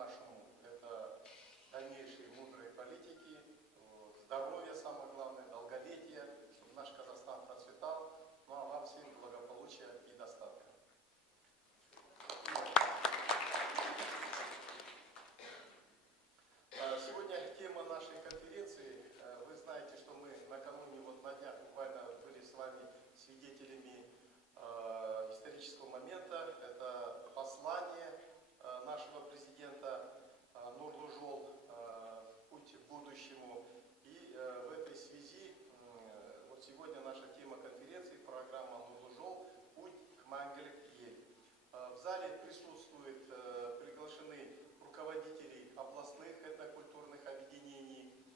нашему – это дальнейшей мудрой политики, здоровья, самое главное, долголетия, чтобы наш Казахстан процветал. Ну а вам всем благополучия и достатка. Сегодня тема нашей конференции. Вы знаете, что мы накануне, вот на днях буквально были с вами свидетелями исторического момента. Это послание нашего президента Нурлужол «Путь к будущему». И в этой связи вот сегодня наша тема конференции, программа Нурлужол «Путь к Мәңгілік ел». В зале присутствуют приглашены руководители областных этнокультурных объединений,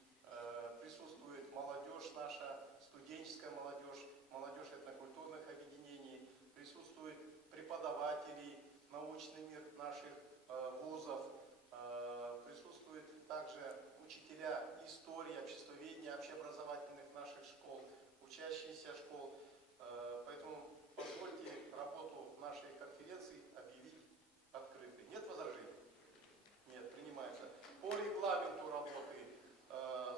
присутствует молодежь наша, студенческая молодежь, молодежь этнокультурных объединений, присутствуют преподаватели, научный мир наших вузов, присутствуют также учителя истории, обществоведения, общеобразовательных наших школ, учащиеся школ. Поэтому позвольте работу нашей конференции объявить открытой. Нет возражений? Нет, принимается. По регламенту работы,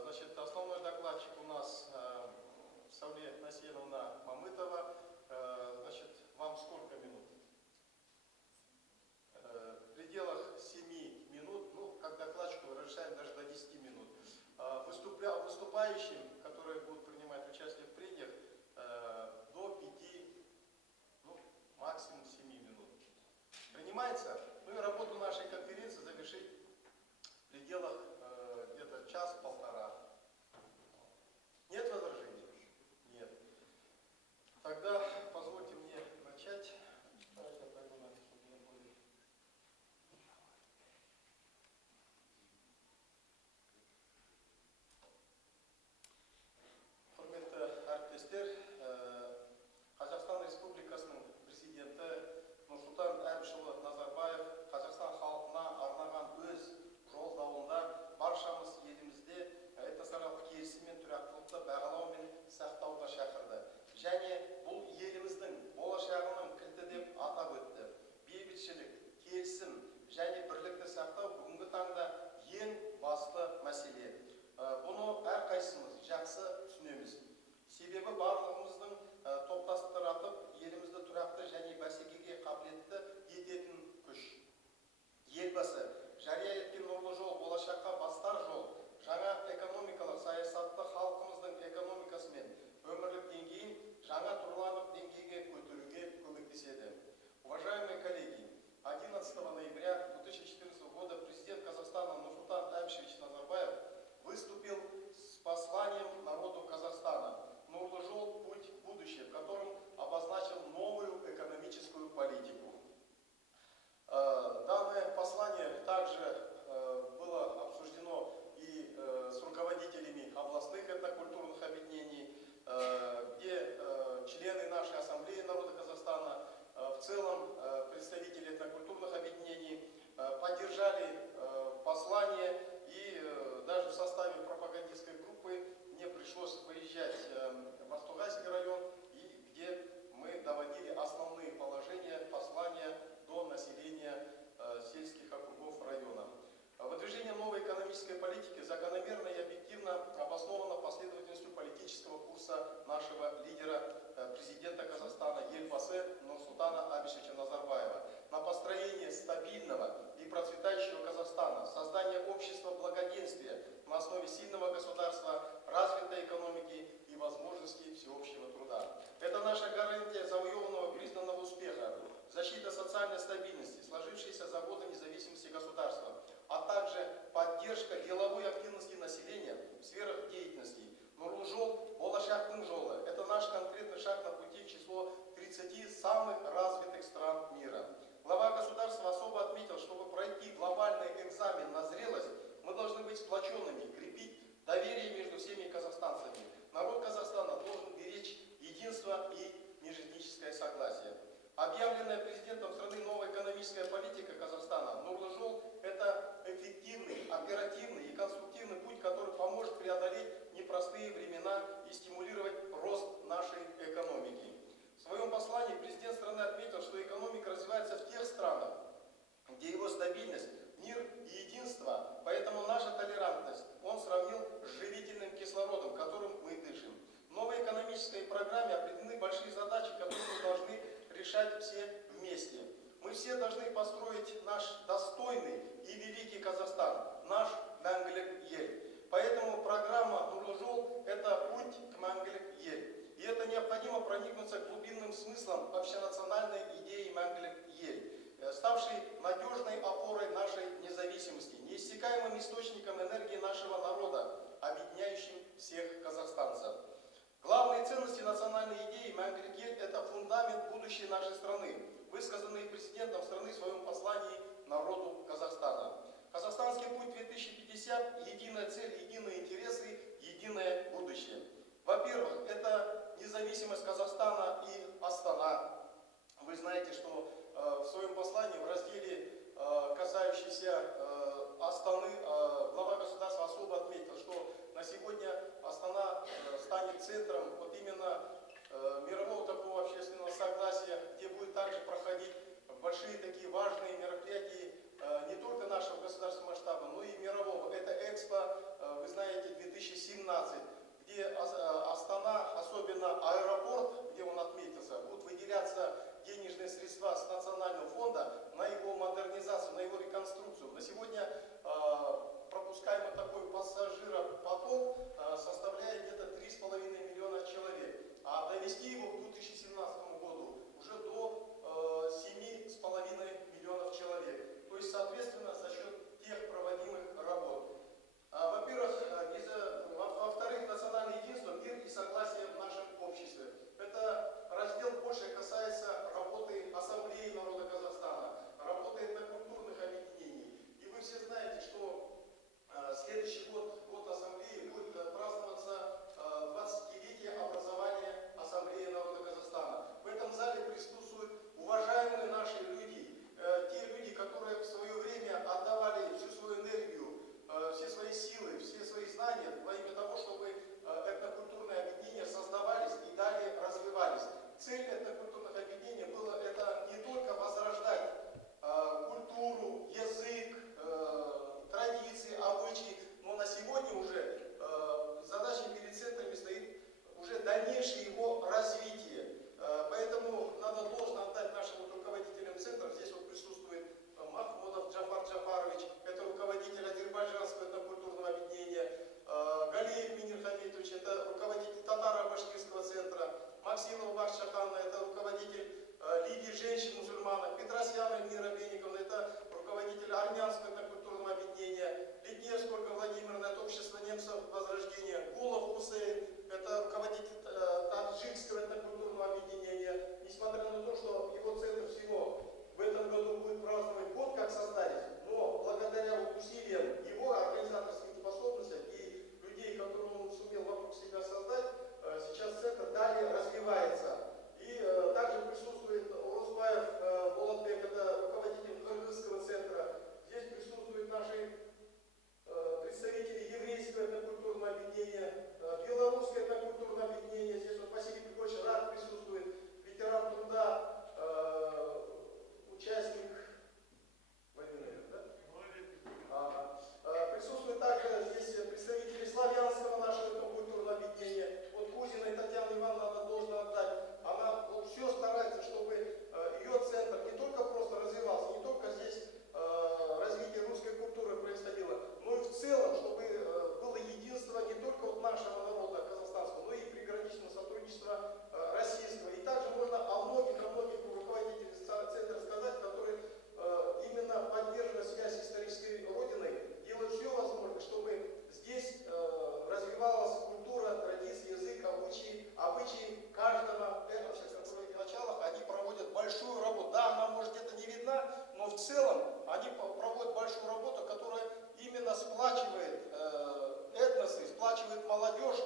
значит, основной докладчик у нас Сауле Насеновна Мамытова. Значит, вам сколько минут? В пределах 7 минут, ну, как докладчику разрешаем даже до 10 минут. Выступающим, которые будут принимать участие в прениях, до 5, ну, максимум 7 минут. Принимается? Ну и работу нашей конференции завершить в пределах где-то час-полтора. Нет возражений? Нет. Тогда позвольте мне начать. Құрметті әріптестер, Қазақстан Республикасының президенті Нұрсұлтан Әбішұлы Назарбаев Қазақстан халқына арнаған өз жолдауында баршамыз елімізде этносаралық келісім мен тұрақтылықты бағалау мен сақтауға шақырды. Және бұл еліміздің болашағының кілті деп атап өтті. Бейбітшілік, келісім және бірлікті сақтау бүгінгі таңда ең басты мәселе. Бұны әрқайсымыз жақсы түсінеміз. Себебі барлығымыздың топтастыратып, елімізді тұрақты және бәсекеге қабілетті ететін күш. Елбасы жария еткен нұрлы жол, болашаққа бастар жол, жаңа экономикалық саясатты халқымыздың экономикасы мен өмірлік деңгейін жаңа тұрланып деңгейге көтеруге көмектеседі. Уважаемые коллеги, 11 ноября 2014 года президент Казахстана Нурсултан Абишевич Назарбаев выступил с посланием народу Казахстана «Нурлы жол. Путь в будущее», в котором обозначил новую экономическую политику. Данное послание также было обсуждено и с руководителями областных этнокультурных объединений, где члены нашей ассамблеи народа Казахстана, в целом представители этнокультурных объединений поддержали послание, и даже в составе пропагандистской группы мне пришлось выезжать в Астугайский район, и где мы доводили основные положения послания до населения сельских округов района. Выдвижение новой экономической политики закономерно и объективно обосновано последовательностью политического курса нашего лидера, президента Казахстана Елбасы Нурсултана Абишевича Назарбаева на построение стабильного и процветающего Казахстана, создание общества благоденствия на основе сильного государства, развитой экономики и возможностей всеобщего труда. Это наша гарантия завоеванного признанного успеха, защита социальной стабильности, сложившиеся заботы независимости государства, а также поддержка деловой активности населения в сферах деятельности. Нурлы жол, болашақтың жолы – это наш конкретный шаг на пути в число 30 самых развитых стран мира. Глава государства особо отметил, чтобы пройти глобальный экзамен на зрелость, мы должны быть сплоченными, крепить доверие между всеми казахстанцами. Народ Казахстана должен беречь единство и межэтническое согласие. Объявленная президентом страны новая экономическая политика Казахстана «Нурлы жол» – это эффективный, оперативный и конструктивный путь, который поможет преодолеть непростые времена и стимулировать рост нашей экономики. В своем послании президент страны отметил, что экономика развивается в тех странах, где его стабильность, мир и необходимо проникнуться глубинным смыслом общенациональной идеи Менгеле-Ель, ставшей надежной опорой нашей независимости, неиссякаемым источником энергии нашего народа, объединяющим всех казахстанцев. Главные ценности национальной идеи Менгеле-Ель – это фундамент будущей нашей страны, высказанный президентом страны в своем послании народу Казахстана. Казахстанский путь 2050 – единая цель, единые интересы, единое будущее. Во-первых, это независимость Казахстана и Астана. Вы знаете, что в своем послании в разделе, касающийся Астаны, глава государства особо отметил, что на сегодня Астана станет центром вот именно мирового такого общественного согласия, где будет также проходить большие такие важные мероприятия не только нашего государственного масштаба, но и мирового. Это Экспо, вы знаете, 2017, где Астана, особенно аэропорт, где он отметился, будут выделяться денежные средства с национального фонда на его модернизацию, на его реконструкцию. На сегодня пропускаемый такой пассажиропоток составляет где-то 3,5 миллиона человек, а довести его к 2017 году уже до 7,5 миллионов человек. То есть, соответственно, за счет тех проводимых работ. Во-первых, во-вторых, национальное единство, мир и согласие в нашем обществе. Это раздел больше касается работы Ассамблеи народа Казахстана, работы этнокультурных объединений. И вы все знаете, что следующий год Ассамблеи будет праздноваться 20-летие образования Ассамблеи народа Казахстана. В этом зале присутствуют уважаемые наши люди, те люди, которые в свое время отдавали всю свою энергию, все свои силы, все свои знания во имя того, чтобы этнокультурные объединения создавались и далее развивались. Цель этнокультурных объединений была это не только возрождать культуру, язык, традиции, обычаи, но на сегодня уже задача перед центрами стоит уже дальнейшее его развитие. Поэтому надо должно отдать нашим руководителям центра. Здесь вот присутствует Махмудов Джафар Джафарович, это руководитель Азербайджанского этнокультурного объединения, Галиев Минир Хамитович, это руководитель Татаро-Башкирского центра, Максимов Бахшаханна, это руководитель Лиги женщин-мусульманок, Петросяна Эльмира Бениковна, это руководитель Армянского этнокультурного объединения, Литневская Ольга Владимировна, это общество немцев Возрождения, Гулов Хусейн, это руководитель Таджикского этнокультурного объединения. Несмотря на то, что его центр всего в этом году будет праздновать год как создатель, но благодаря усилиям его организаторских способностей и людей, которые он сумел вокруг себя создать, сейчас центр далее развивается. И также присутствует Урусбаев Болотбек, это руководитель Кыргызского центра. Здесь присутствуют наши представители еврейского этнокультурного объединения, белорусское этнокультурное объединение. Здесь вот Василий Григорьевич Рад присутствует, ветеран труда, участник войны, да? Присутствуют также здесь представители славянского нашего этнокультурного объединения. Вот Кузиной Татьяна Ивановна, она должна отдать. Она вот все старается, чтобы ее центр не только просто развивался, не только здесь развитие русской культуры происходило, но и в целом, чтобы было единство не только вот нашего народа казахстанского, но и приграничного сотрудничества российского. И также можно о многих руководителях центра сказать, которые именно поддерживая связь с исторической родиной, делают все возможное, чтобы здесь развивалась культура, традиции, язык, обычаи каждого этноса, которые в началах они проводят большую работу. Да, она может где-то не видна, но в целом они проводят большую работу, которая именно сплачивает этносы, сплачивает молодежь.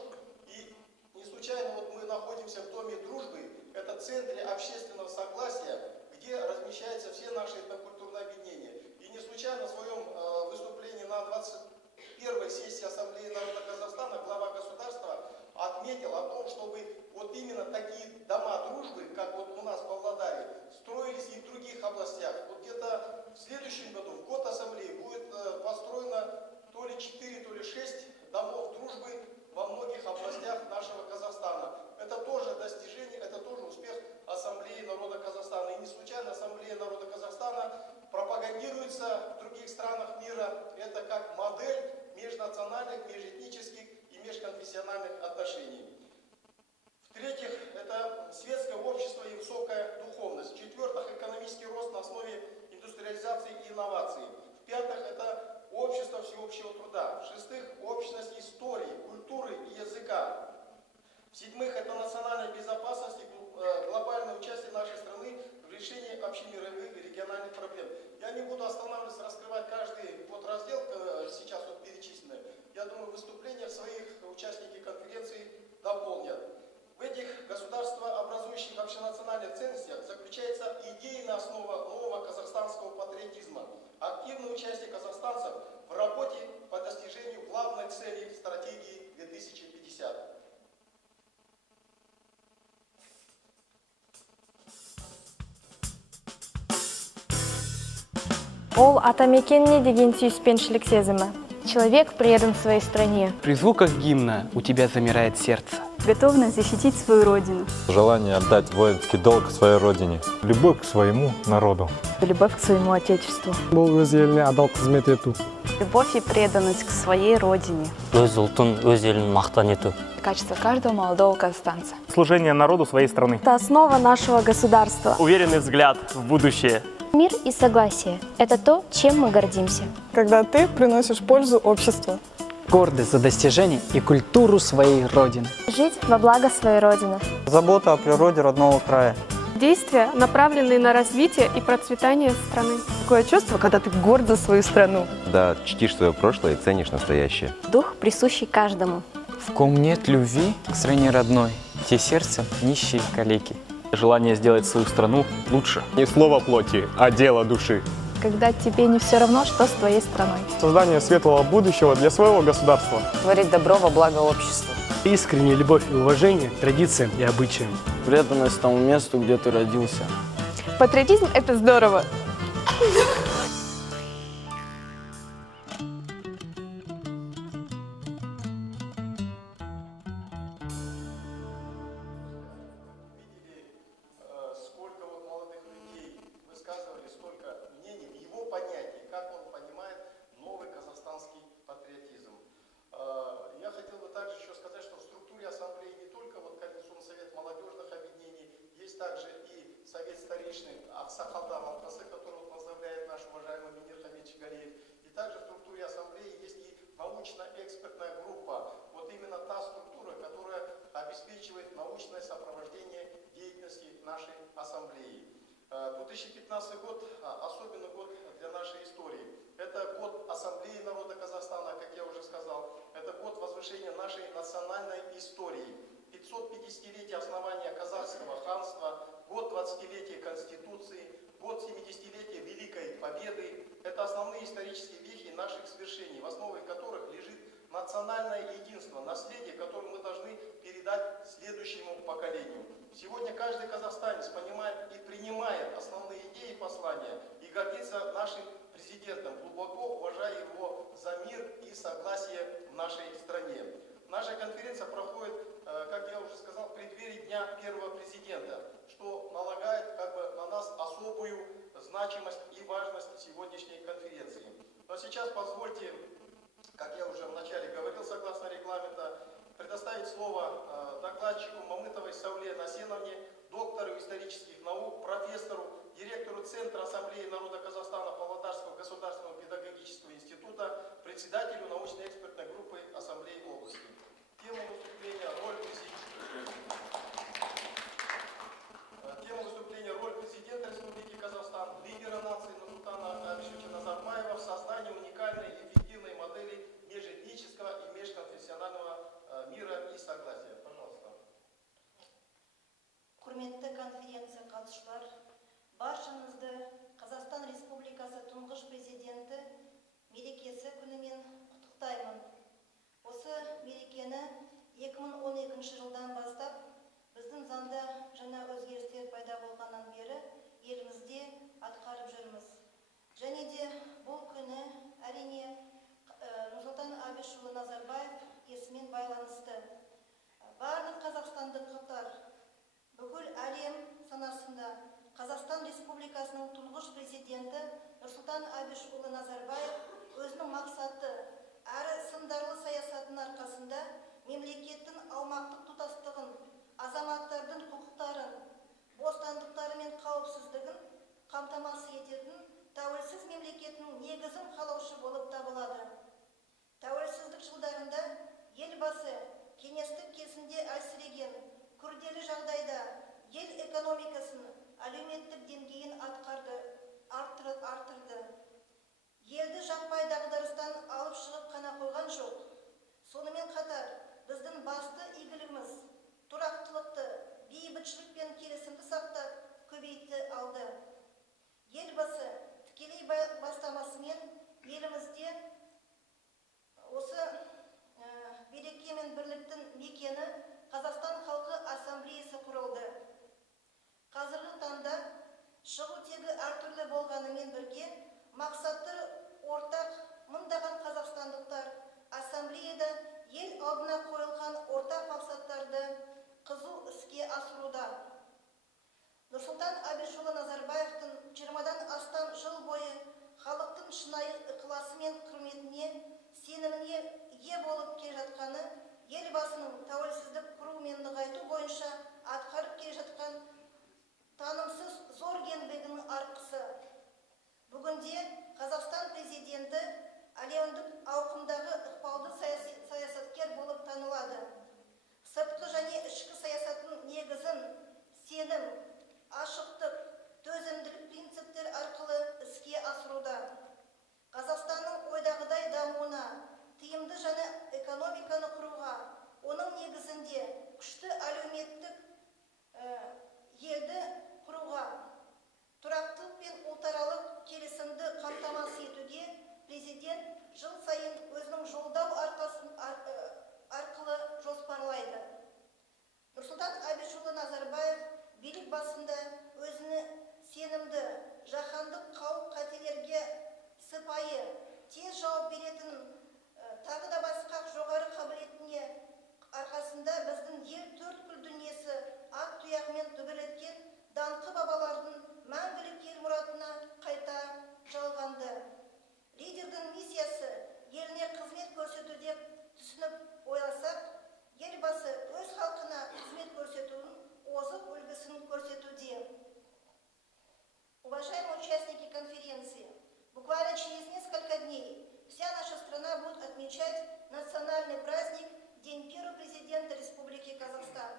И не случайно вот мы находимся в Доме дружбы, это центре общественного согласия, где размещаются все наши этнокультурные объединения. И не случайно в своем выступлении на 21-й сессии Ассамблеи народа Казахстана глава государства отметил о том, чтобы вот именно такие дома дружбы, как вот у нас в Павлодаре, строились и в других областях. Вот где-то в следующем году, в год Ассамблеи, будет построено то ли 4, то ли 6 домов дружбы во многих областях нашего Казахстана. Это тоже достижение, это тоже успех Ассамблеи народа Казахстана. И не случайно Ассамблея народа Казахстана пропагандируется в других странах мира. Это как модель межнациональных, межэтнических и межконфессиональных отношений. В-третьих, это светское общество и высокая духовность. В-четвертых, экономический рост на основе индустриализации и инноваций. В-пятых, это общество всеобщего труда. В-шестых, общность истории, культуры и языка. В-седьмых, это национальная безопасность и глобальное участие нашей страны в решении общемировых и региональных проблем. Я не буду останавливаться, раскрывать каждый раздел, сейчас перечисленный. Я думаю, выступления своих участники конференции дополнят. В этих государствообразующих общенациональных ценностях заключается идейная основа нового казахстанского патриотизма. Активное участие казахстанцев в работе по достижению главной цели стратегии 2050. Ол атамекеніне деген сүйіспеншілік сезімі. Человек предан своей стране. При звуках гимна у тебя замирает сердце. Готовность защитить свою родину. Желание отдать воинский долг своей родине. Любовь к своему народу. Любовь к своему отечеству. Любовь и преданность к своей родине. Өз ұлтын, өз елін мақтан ету. Качество каждого молодого казахстанца. Служение народу своей страны. Это основа нашего государства. Уверенный взгляд в будущее. Мир и согласие – это то, чем мы гордимся. Когда ты приносишь пользу обществу. Гордость за достижение и культуру своей родины. Жить во благо своей родины. Забота о природе родного края. Действия, направленные на развитие и процветание страны. Такое чувство, когда ты горд за свою страну. Да, чтишь свое прошлое и ценишь настоящее. Дух, присущий каждому. В ком нет любви к стране родной, те сердцем нищие калеки. Желание сделать свою страну лучше. Не слово плоти, а дело души. Когда тебе не все равно, что с твоей страной. Создание светлого будущего для своего государства. Творить добро во благо обществу. Искренняя любовь и уважение к традициям и обычаям. Преданность тому месту, где ты родился. Патриотизм – это здорово. Сколько молодых людей высказывали, столько мнений в его понятии, как он понимает новый казахстанский патриотизм. Я хотел бы также еще сказать, что в структуре ассамблеи не только Координационный совет молодежных объединений, есть также и совет старейшин Аксахалдан Алтасы, который возглавляет наш уважаемый Мунир Хамидович Галеев. И также в структуре ассамблеи есть и научно-экспертная группа. Вот именно та структура, которая обеспечивает научное сопровождение деятельности нашей ассамблеи. 2015 год – особенный год для нашей истории. Это год Ассамблеи народа Казахстана, как я уже сказал. Это год возвышения нашей национальной истории. 550-летие основания казахского ханства, год 20-летия Конституции, год 70-летия Великой Победы. Это основные исторические вехи наших свершений, в основе которых лежит национальное единство, наследие, которое мы должны передать следующему поколению. Сегодня каждый казахстанец понимает и принимает основные идеи и послания и гордится нашим президентом, глубоко уважая его за мир и согласие в нашей стране. Наша конференция проходит, как я уже сказал, в преддверии Дня первого президента, что налагает на нас особую значимость и важность сегодняшней конференции. Но сейчас позвольте, как я уже вначале говорил, согласно регламенту, предоставить слово докладчику Мамытовой Сауле Насеновне, доктору исторических наук, профессору, директору Центра Ассамблеи народа Казахстана Павлодарского государственного педагогического института, председателю научно-экспертной группы Ассамблеи области. Тема выступления «Роль президента Республики Казахстан, лидера нации Нурсултана Абишевича Назарбаева в создании уникальной и эффективной модели межэтнического и межконфессионального мира и согласия». Пожалуйста. Құрметті конференция қатысушылар, баршаңызды Қазақстан Республикасы тұңғыш президенті мерекесі күнімен құттықтаймын. Осы мерекені 2012 жылдан бастап біздің заңда жаңа өзгерістер пайда болғаннан бері елімізде атқарып жүрміз. Және де бұл күні әрине Нұрсұлтан Әбішұлы Назарбаев есімен байланысты. Барлық қазақстандықтар бүкіл әлем санасында Қазақстан Республикасының тұңғыш президенті Нұрсұлтан Әбішұлы Назарбаев өзінің мақсаты әрі сындарлы саясатының арқасында мемлекеттің аумақтық тұтастығын азаматтардың құқықтарын, бостандықтары мен қауіпсіздігін қамтамасыз ететін тәуелсіз мемлекеттің негізін қалаушы болып табылады. Тәуелсіздік жылдарында елбасы кеңестік кезінде әлсіреген күрделі жағдайда ел экономикасын әлеуметтік деңгейін арттырды. Елді жаппай дағдарыстан алып шығып қана қойған жоқ. Сонымен қатар біздің басты игілігіміз тұрақтылықты, бейбітшілік пен келісімді сақтап көбейте алды. Елбасы тікелей бастамасымен елімізде осы береке мен бірліктің мекені Қазақстан халқы ассамблеясы құрылды. Қазіргі таңда шығу тегі әртүрлі болғанымен бірге мақсаттары ортақ мыңдаған қазақстандықтар ассамблеяда ел алдына қойылған ортақ мақсаттарды қызу іске асыруда. Нұрсұлтан Әбішұлы Назарбаевтың 20-дан астам жыл бойы халықтың шынайы ықыласы мен құрметіне, сеніміне ие болып келе жатқаны елбасының тәуелсіздік құру мен нығайту бойынша атқарып келе жатқан танымсыз зор еңбегінің арқасы. Бүгінде Қазақстан президенті әлемдік ауқымдағы ықпалды саясаткер болып танылады. Сыртқы және ішкі саясаттың негізін сенім, ашықтық, төзімділік принциптер арқылы іске асыруда. Қазақстанның ойдағыдай дамуына, тиімді және экономиканы құруға, оның негізінде күшті әлеуметтік елді құруға, тұрақтылық пен ұлтаралық келісімді қамтамасыз етуге президент жыл сайын өзінің жолдау арқылы жоспарлайды. Нұрсұлтан Әбішұлы Назарбаев билік басында өзіне сенімді, жаһандық қауіп-қатерлерге сыпайы, тез жауап беретін, тағы да басқа жоғары қабілетіне арқасында біздің ел төрткүл дүниесі ат тұяғымен төбелеткен даңқы бабалардың мәңгілік ел мұратына қайта жалғанды. Лидердің миссиясы еліне қызмет көрсету деп түсініп ойласақ, елбасы өз халқына қызмет көрсетудің озық үлгісін көрсетуде. Уважаемые участники конференции, буквально через несколько дней вся наша страна будет отмечать национальный праздник День первого президента Республики Казахстан.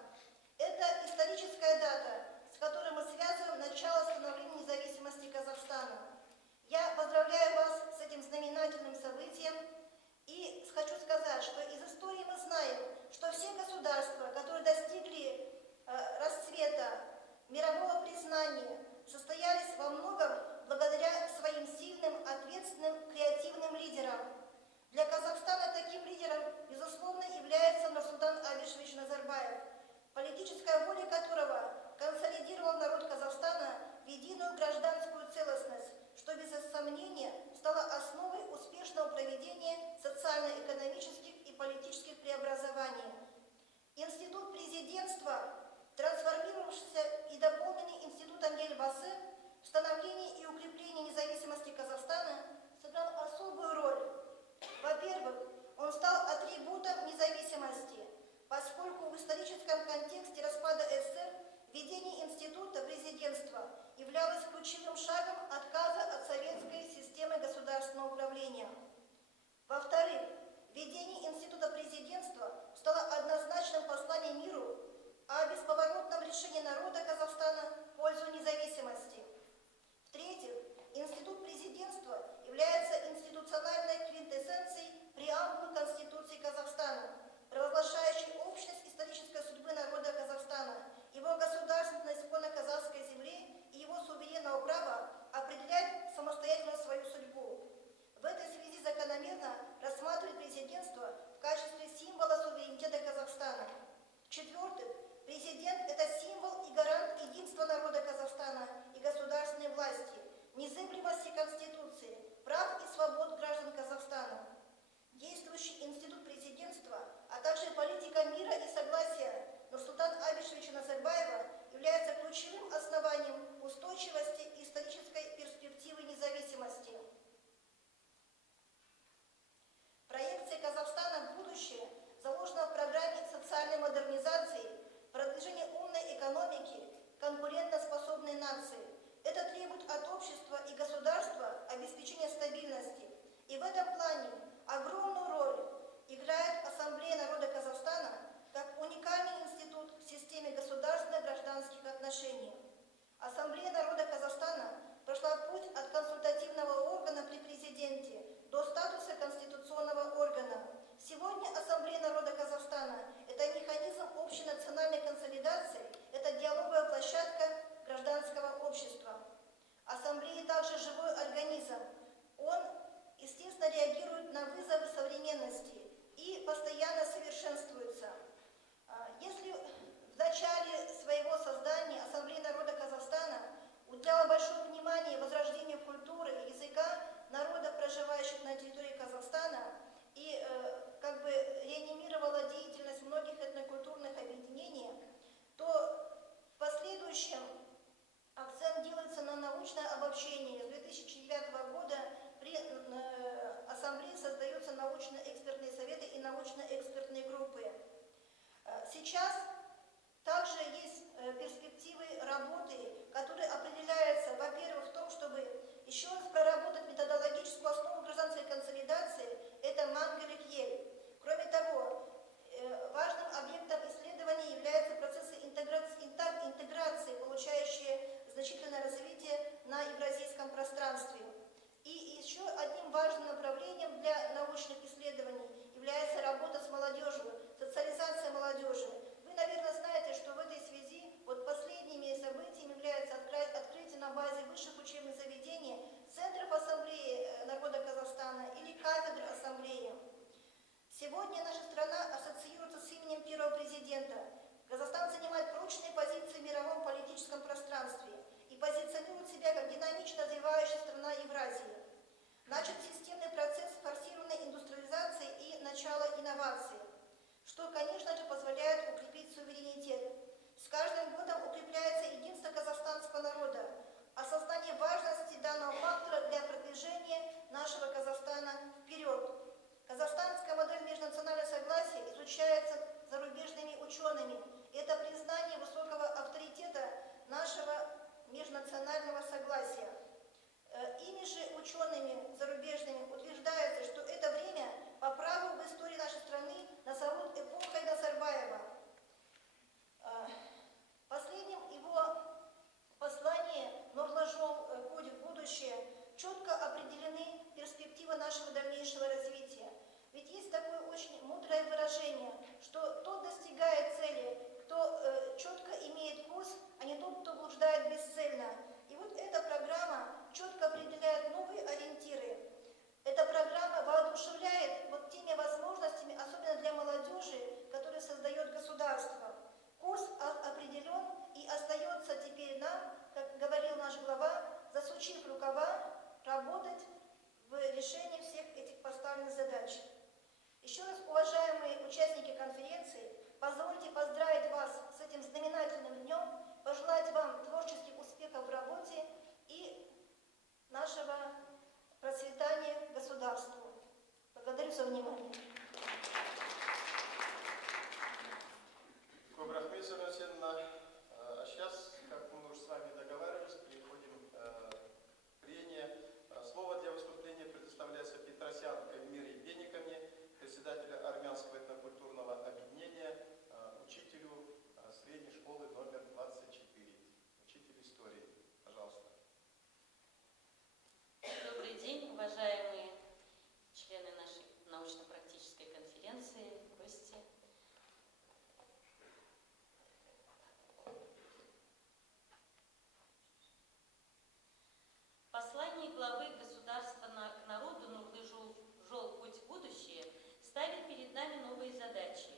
Это историческая дата, с которой мы связываем начало становления независимости Казахстана. Я поздравляю вас с этим знаменательным событием и хочу сказать, что из истории мы знаем, что все государства, которые достигли расцвета, мирового признания, состоялись во многом благодаря своим сильным, ответственным, креативным лидерам. Для Казахстана таким лидером, безусловно, является Нурсултан Абишевич Назарбаев, политическая воля которого консолидировал народ Казахстана в единую гражданскую целостность, что без сомнения стало основой успешного проведения социально-экономических и политических преобразований. Институт президентства, трансформировавшийся и дополненный институтом Елбасы, в становлении и укреплении независимости Казахстана сыграл особую роль. Во-первых, он стал атрибутом независимости, поскольку в историческом контексте распада СССР введение института президентства являлось ключевым шагом отказа от советской системы государственного управления. Во-вторых, введение института президентства стало однозначным посланием миру о бесповоротном решении народа Казахстана в пользу независимости. В-третьих, институт президентства является институциональной квинтэссенцией преамбулы Конституции Казахстана, провозглашающей общность исторической судьбы народа Казахстана, его государственность на казахской земле и его суверенного права определять самостоятельно свою судьбу. В этой связи закономерно рассматривать президентство в качестве символа суверенитета Казахстана. В-четвертых, президент – это символ и гарант что тот достигает цели, кто четко имеет курс, а не тот, кто блуждает бесцельно. И вот эта программа четко определяет новые ориентиры. Эта программа воодушевляет вот теми возможностями, особенно для молодежи, которые создает государство. Курс определен и остается теперь нам, как говорил наш глава, засучив рукава, работать в решении всех этих поставленных задач. Еще раз, уважаемые участники конференции, позвольте поздравить вас с этим знаменательным днем, пожелать вам творческих успехов в работе и нашего процветания государству. Благодарю за внимание. А сейчас, как мы уже с вами договаривались, переходим к прению. Слово для выступления предоставляется Петросян Эльмире Бениками, председателя Армянского этнокультурного объединения, учителю средней школы номер 24, учитель истории. Пожалуйста. Добрый день, уважаемые члены нашей научно-практической конференции, гости. Послание главы государства к народу «Нурлы жол путь в будущее» ставит перед нами новые задачи.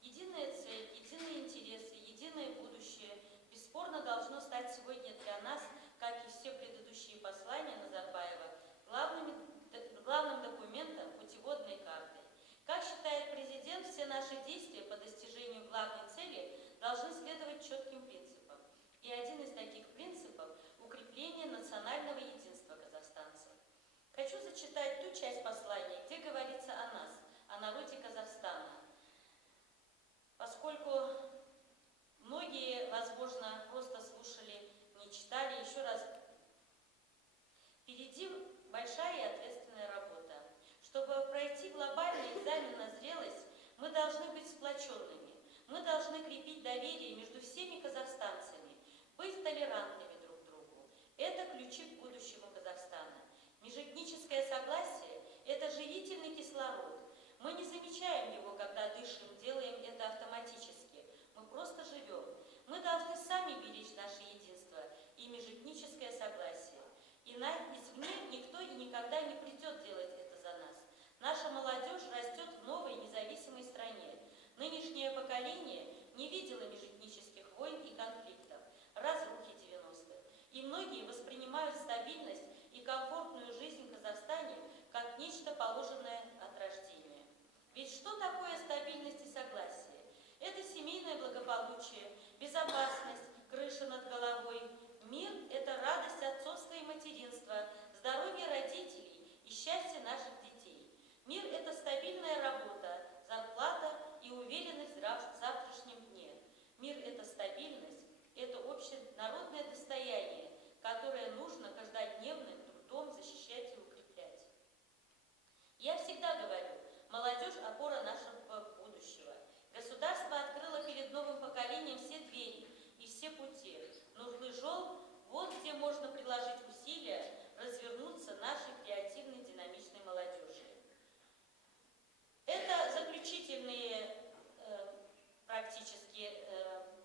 Единая цель, единые интересы, единое будущее бесспорно должно стать сегодня для нас, как и все предыдущие послания Назарбаева, главным документом, путеводной картой. Как считает президент, все наши действия по достижению главной цели должны следовать четким принципам. И один из таких принципов – укрепление национального единства казахстанцев. Хочу зачитать ту часть послания, где говорится о нас, о народе Казахстана. Поскольку многие, возможно, просто слушали, не читали, еще раз. Впереди большая и ответственная работа. Чтобы пройти глобальный экзамен на зрелость, мы должны быть сплоченными. Мы должны крепить доверие между всеми казахстанцами, быть толерантными друг к другу. Это ключи к будущему Казахстана. Межэтническое согласие – это живительный кислород. Мы не замечаем его, когда дышим, делаем это автоматически. Мы просто живем. Мы должны сами беречь наше единство и межэтническое согласие. Извне никто и никогда не придет делать это за нас. Наша молодежь растет в новой независимой стране. Нынешнее поколение не видело межэтнических войн и конфликтов, разрухи 90-х. И многие воспринимают стабильность и комфортную жизнь в Казахстане как нечто положенное от рождения. Ведь что такое стабильность и согласие? Это семейное благополучие, безопасность, крыша над головой. Мир – это радость отцовства и материнства, здоровье родителей и счастье наших детей. Мир – это стабильная работа, зарплата и уверенность в завтрашнем дне. Мир – это стабильность, это общенародное достояние, которое нужно каждодневным трудом защищать и укреплять. Я всегда говорю, молодежь – опора нашего будущего. Государство открыло перед новым поколением все двери и все пути. Нурлы жол – вот где можно приложить усилия, развернуться нашей креативной, динамичной молодежи. Это заключительные практически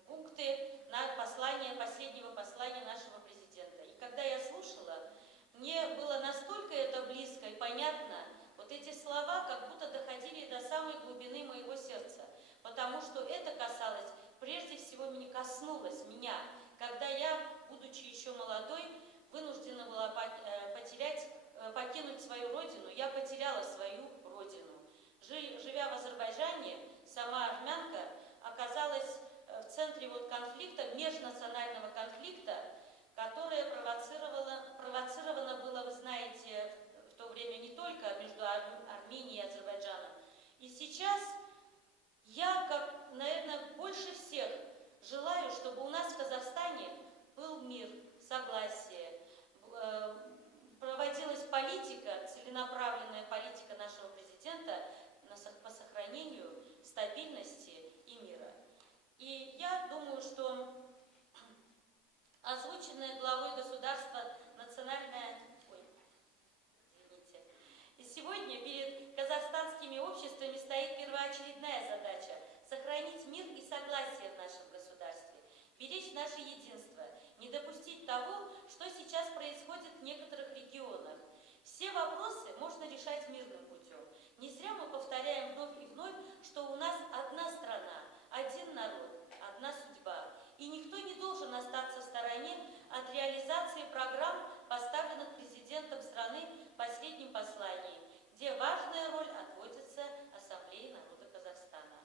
пункты на последнего послания нашего президента. И когда я слушала, мне было настолько это близко и понятно, вот эти слова как будто доходили до самой глубины моего сердца, потому что это касалось, прежде всего, коснулось меня, когда я, будучи еще молодой, вынуждена была покинуть свою родину. Я потеряла свою родину. Живя в Азербайджане, сама армянка оказалась в центре конфликта, межнационального конфликта, которое провоцировано было, вы знаете, в то время не только между Арменией и Азербайджаном. И сейчас я, как, наверное, больше всех желаю, чтобы у нас в Казахстане был мир, согласие, проводилась политика, целенаправленная политика нашего президента по сохранению стабильности и мира. И я думаю, что озвученная главой государства национальная... И сегодня перед казахстанскими обществами стоит первоочередная задача – беречь наше единство, не допустить того, что сейчас происходит в некоторых регионах. Все вопросы можно решать мирным путем. Не зря мы повторяем вновь и вновь, что у нас одна страна, один народ, одна судьба. И никто не должен остаться в стороне от реализации программ, поставленных президентом страны в последнем послании, где важная роль отводится Ассамблее народа Казахстана.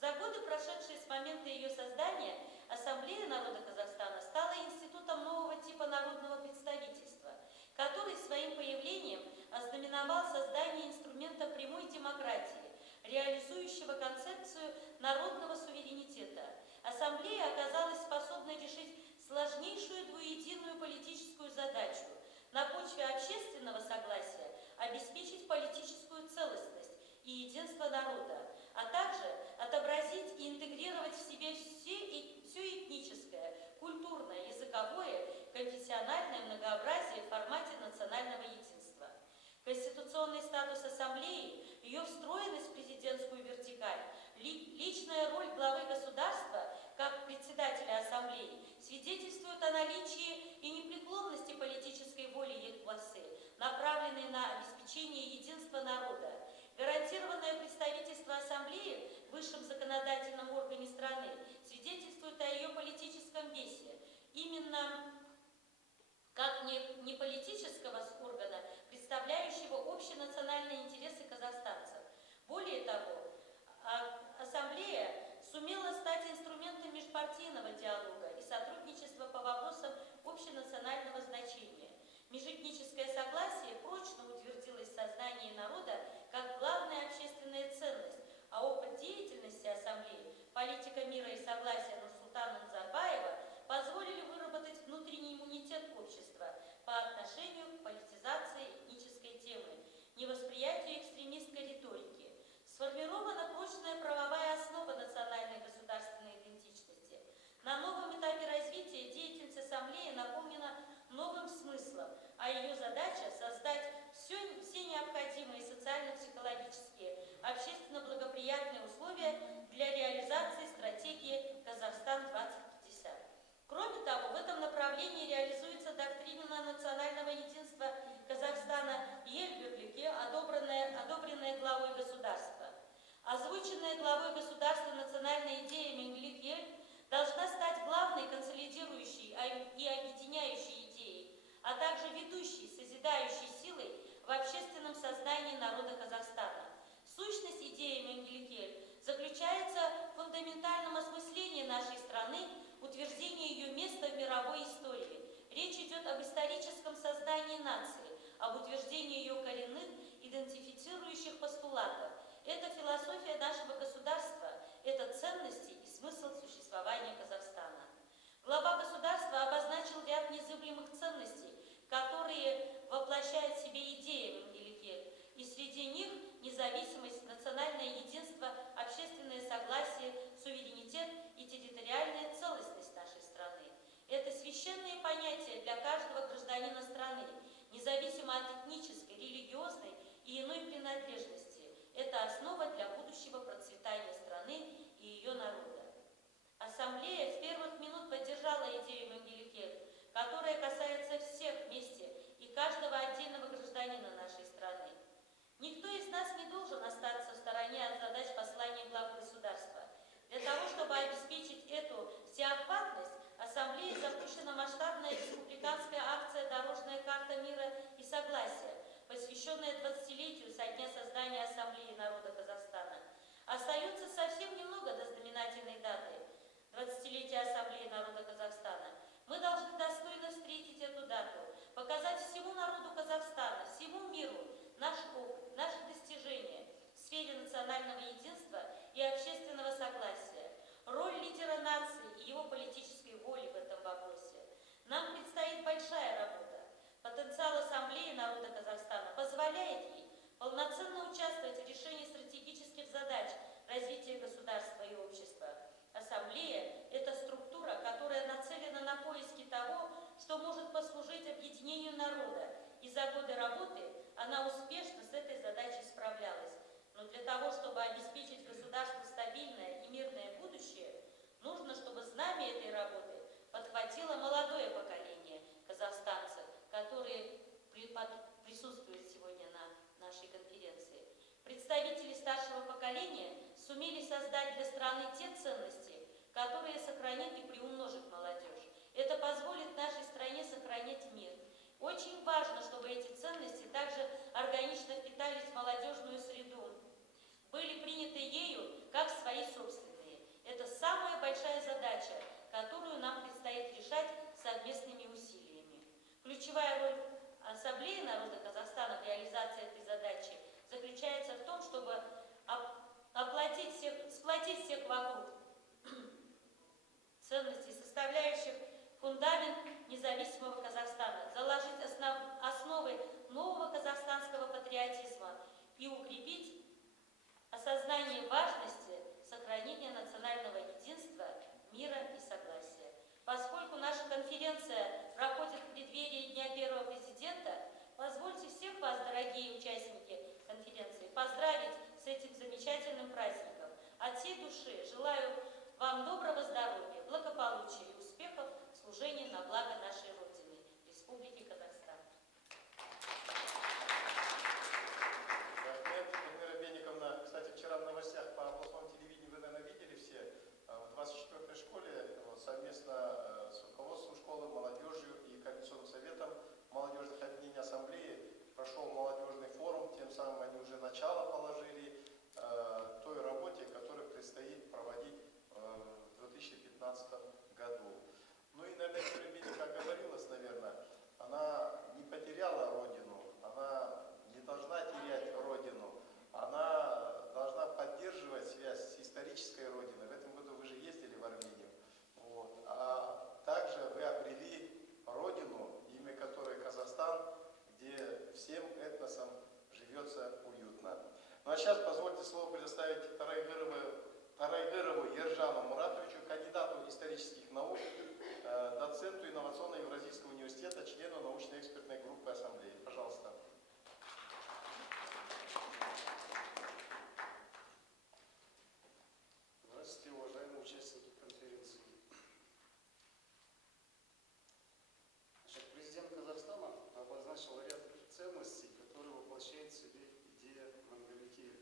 За годы, прошедшие с момента ее создания, Ассамблея народа Казахстана стала институтом нового типа народного представительства, который своим появлением ознаменовал создание инструмента прямой демократии, реализующего концепцию народного суверенитета. Ассамблея оказалась способной решить сложнейшую двуединую политическую задачу на почве общественного согласия обеспечить политическую целостность и единство народа, а также отобразить и интегрировать в себе все этническое, культурное, языковое, конфессиональное многообразие в формате национального единства. Конституционный статус Ассамблеи, ее встроенность в президентскую вертикаль, личная роль главы государства как председателя Ассамблеи свидетельствуют о наличии и непреклонности политической воли Елбасы, направленной на обеспечение единства народа. Гарантированное представительство Ассамблеи в высшем законодательном органе страны свидетельствует о ее политическом весе. Именно как не политического органа, представляющего общенациональные интересы казахстанцев. Более того, Ассамблея сумела стать инструментом межпартийного диалога и сотрудничества по вопросам общенационального значения. Межэтническое согласие прочно утвердилось в сознании народа как главная общественная ценность, а опыт деятельности Ассамблеи, политика мира и согласия Нурсултана Назарбаева позволили выработать внутренний иммунитет общества по отношению к политизации этнической темы, невосприятию экстремистской риторики. Сформирована прочная правовая основа национальной государственной идентичности. На новом этапе развития деятельность Ассамблеи наполнена новым смыслом, а ее задача – создать все необходимые социально-психологические, общественно благоприятные условия для реализации стратегии «Казахстан-2050». Кроме того, в этом направлении реализуется доктрина национального единства Казахстана «Ел-Бирлиги», одобренная главой государства. Озвученная главой государства национальная идея «Менглик-Ель» должна стать главной консолидирующей и объединяющей идеей, а также ведущей, созидающей силой в общественном сознании народа Казахстана. Сущность идеи Менглик-Ель заключается в фундаментальном осмыслении нашей страны, утверждении ее места в мировой истории. Речь идет об историческом создании нации, об утверждении ее коренных, идентифицирующих постулатов. Это философия нашего государства, это ценности и смысл существования Казахстана. Глава государства обозначил ряд незыблемых ценностей, которые воплощает в себе идея Менглик-Ель, и среди них независимость, национальное единство, общественное согласие, суверенитет и территориальная целостность нашей страны. Это священные понятия для каждого гражданина страны, независимо от этнической, религиозной и иной принадлежности. Это основа для будущего процветания страны и ее народа. Ассамблея с первых минут поддержала идею Менглик-Ель, которая касается всех вместе и каждого отдельного гражданина нашей страны. Никто из нас не должен остаться в стороне от задач послания главы государства. Для того, чтобы обеспечить эту всеохватность, Ассамблеей запущена масштабная республиканская акция «Дорожная карта мира и согласия», посвященная 20-летию со дня создания Ассамблеи народа Казахстана. Остается совсем немного до знаменательной даты – 20-летия Ассамблеи народа Казахстана. Мы должны достойно встретить эту дату, показать всему народу Казахстана, всему миру наш опыт, наши достижения в сфере национального единства и общественного согласия, роль лидера нации и его политической воли в этом вопросе. Нам предстоит большая работа. Потенциал Ассамблеи народа Казахстана позволяет ей полноценно участвовать в решении стратегических задач развития государства и общества. Ассамблея – это структура, которая нацелена на поиски того, что может послужить объединению народа, и за годы работы она успешно с этой задачей справлялась. Но для того, чтобы обеспечить государству стабильное и мирное будущее, нужно, чтобы знамя этой работы пригласила молодое поколение казахстанцев, которые присутствуют сегодня на нашей конференции. Представители старшего поколения сумели создать для страны те ценности, которые сохранит и приумножит молодежь. Это позволит нашей стране сохранять мир. Очень важно, чтобы эти ценности также органично впитались в молодежную среду, были приняты ею как свои собственные. Это самая большая задача, которую нам предстоит решать совместными усилиями. Ключевая роль Ассамблеи народа Казахстана в реализации этой задачи заключается в том, чтобы сплотить всех вокруг ценностей, составляющих фундамент независимого Казахстана, заложить основы нового казахстанского патриотизма и укрепить осознание важности сохранения национального единства, мира и согласия. Поскольку наша конференция проходит в преддверии Дня первого президента, позвольте всех вас, дорогие участники конференции, поздравить с этим замечательным праздником. От всей души желаю вам доброго здоровья, благополучия и успехов в служении на благо нашей Родины, Республики Казахстан. Людмила Бенниковна, кстати, вчера в новостях по областному телевидению вы, наверное, видели все, в 24-й школе совместно с руководством школы, молодежью и Координационным советом молодежных объединений Ассамблеи прошел молодежный форум, тем самым они уже начало положили той работе, которую предстоит проводить в 2015 году. Ну и, наверное, Юлия Бенниковна, как говорилось, наверное, она не потеряла Родину, она не должна терять Родину, она должна поддерживать связь с исторической Родиной. В этом году вы же ездили в Армению. Вот. А также вы обрели Родину, имя которой Казахстан, где всем этносам живется уютно. Ну а сейчас позвольте слово предоставить Тарайгырову Ержану Муратовичу, кандидату исторических наук, доценту Инновационно-Евразийского университета, члену научно-экспертной группы Ассамблеи. Пожалуйста. Здравствуйте, уважаемые участники конференции. Президент Казахстана обозначил ряд ценностей, которые воплощает в себе идея многоликия.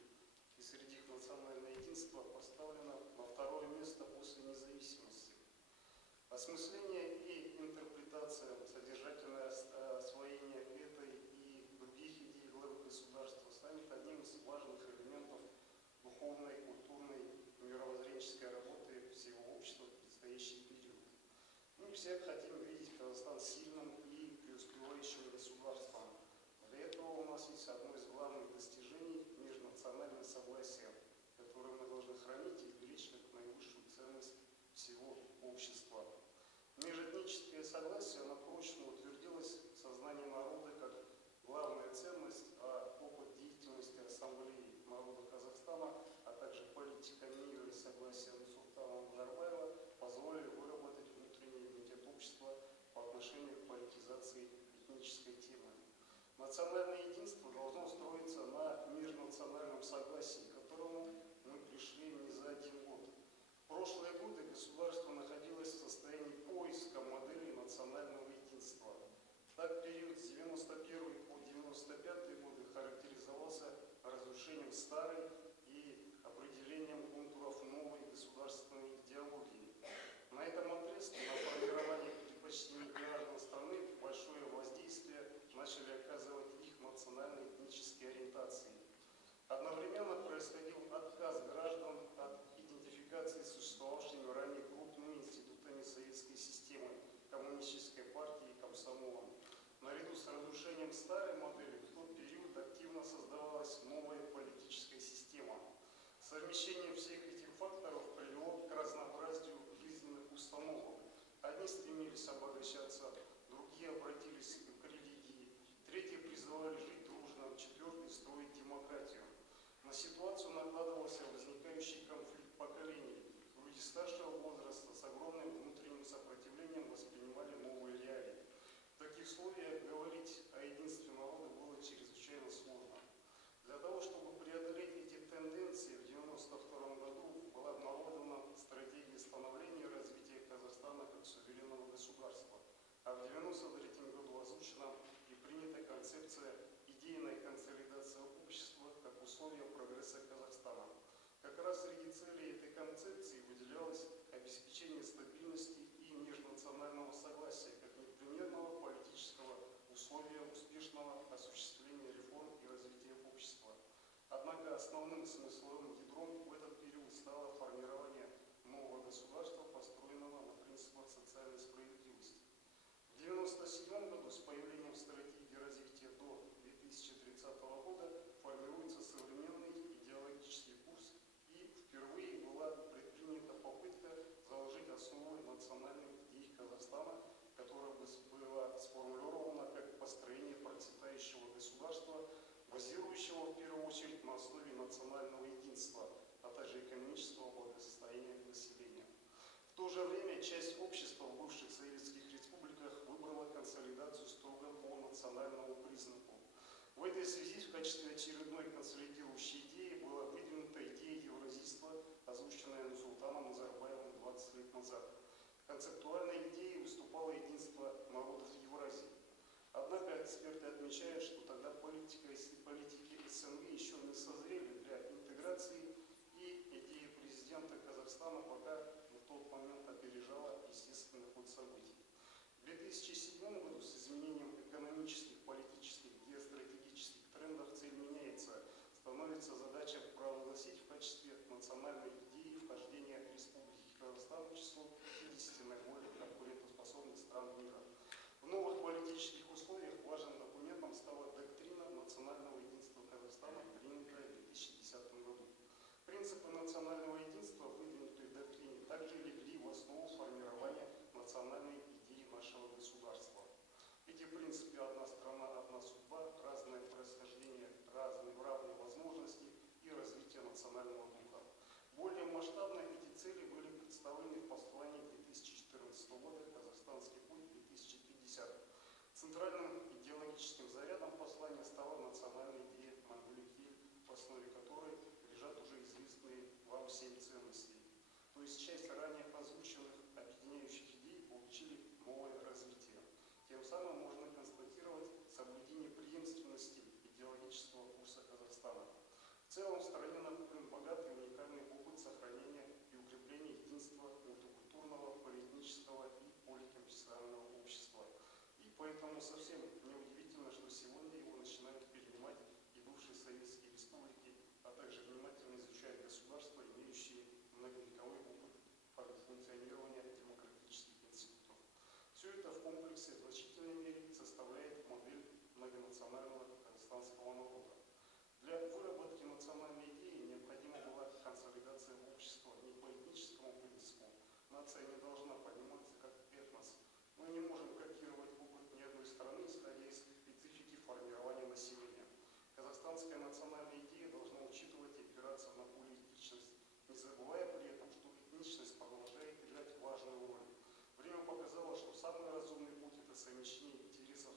И среди их национальное единство поставлено на второе место после независимости. Осмысление и интерпретация, содержательное освоение этой и других идей главы государства станет одним из важных элементов духовной, культурной и мировоззренческой работы всего общества в предстоящий период. Мы все хотим видеть Казахстан сильным и преуспевающим государством. Для этого у нас есть одно из главных достижений – межнациональное согласие, которое мы должны хранить и беречь как наивысшую ценность всего общества. Межэтническое согласие, оно прочно утвердилось в сознании народа как главная ценность, а опыт деятельности Ассамблеи народа Казахстана, а также политика мира и согласия Нурсултана Назарбаева позволили выработать внутренний иммунитет общества по отношению к политизации этнической темы. Национальное единство должно строиться на межнациональном согласии, к которому мы пришли не за один год. В прошлые годы государство находилось в состоянии поиска модели национального единства. Так, период с 91 по 95 годы характеризовался разрушением старой и определением контуров новой государственной идеологии. На этом отрезке на формирование предпочтений граждан страны большое воздействие начали оказывать их национально-этнические ориентации. Одновременно происходил отказ граждан от идентификации с существовавшими ранее крупными институтами советской системы, коммунистической партии и комсомолом. Наряду с разрушением старой модели в тот период активно создавалась новая политическая система. Совмещение всех этих факторов привело к разнообразию жизненных установок. Одни стремились обогащаться, другие обратились к религии, третьи призывали жить дружно, четвертые строить демократию. На ситуацию накладывался возникающий конфликт поколений. Люди старшего возраста с огромным внутренним сопротивлением воспринимали новые реалии. В таких условиях говорить о единстве народа было В этой связи в качестве очередной консолидирующей идеи была выдвинута идея евразийства, озвученная Нурсултаном Назарбаевым 20 лет назад. Концептуальной идеей выступало единство народов Евразии. Однако эксперты отмечают, что тогда политики СНГ еще не созрели для интеграции, и идея президента Казахстана пока в тот момент опережала естественный ход событий. В 2007 году с изменением экономических, политических, геостратегических трендов цель меняется. Становится задача провозгласить в качестве национальной идеи вхождение Республики Казахстан в число 50 наиболее конкурентоспособных стран мира. В новых политических условиях важным документом стала доктрина национального единства Казахстана, принятая в 2010 году. Принципы национального единства, выдвинутые в доктрине, также легли в основу формирования национальной идеи нашего государства. Эти принципы «одна страна, одна судьба», разное происхождение, равные возможности и развитие национального духа. Более масштабно эти цели были представлены в послании 2014 года «Казахстанский путь 2050». Центральным идеологическим зарядом послания стала национальная идея Мангулик-Ель, в основе которой лежат уже известные вам 7 ценностей. То есть часть ранее озвученных объединяющих идей получили новое развитие. Тем самым можно констатировать соблюдение преемственности идеологического курса Казахстана. В целом в стране накоплен богатый и уникальный опыт сохранения и укрепления единства мультикультурного, полиэтнического и поликонфессионального общества. И поэтому совсем неудивительно, что сегодня его начинают перенимать и бывшие советские республики, а также внимательно изучают государства, имеющие многовековой опыт функционирования демократических институтов. Все это в комплексе в значительной мере составляет модель многонационального казахстанского народа. Для выработки национальной идеи необходима была консолидация общества не по этническому принципу. Нация не должна пониматься как этнос. Мы не можем копировать опыт ни одной страны, исходя из специфики формирования населения. Казахстанская национальная идея должна учитывать и опираться на полиэтничность, не забывая при этом, что этничность продолжает играть важную роль. Время показало, что самый разумный путь – это совмещение интересов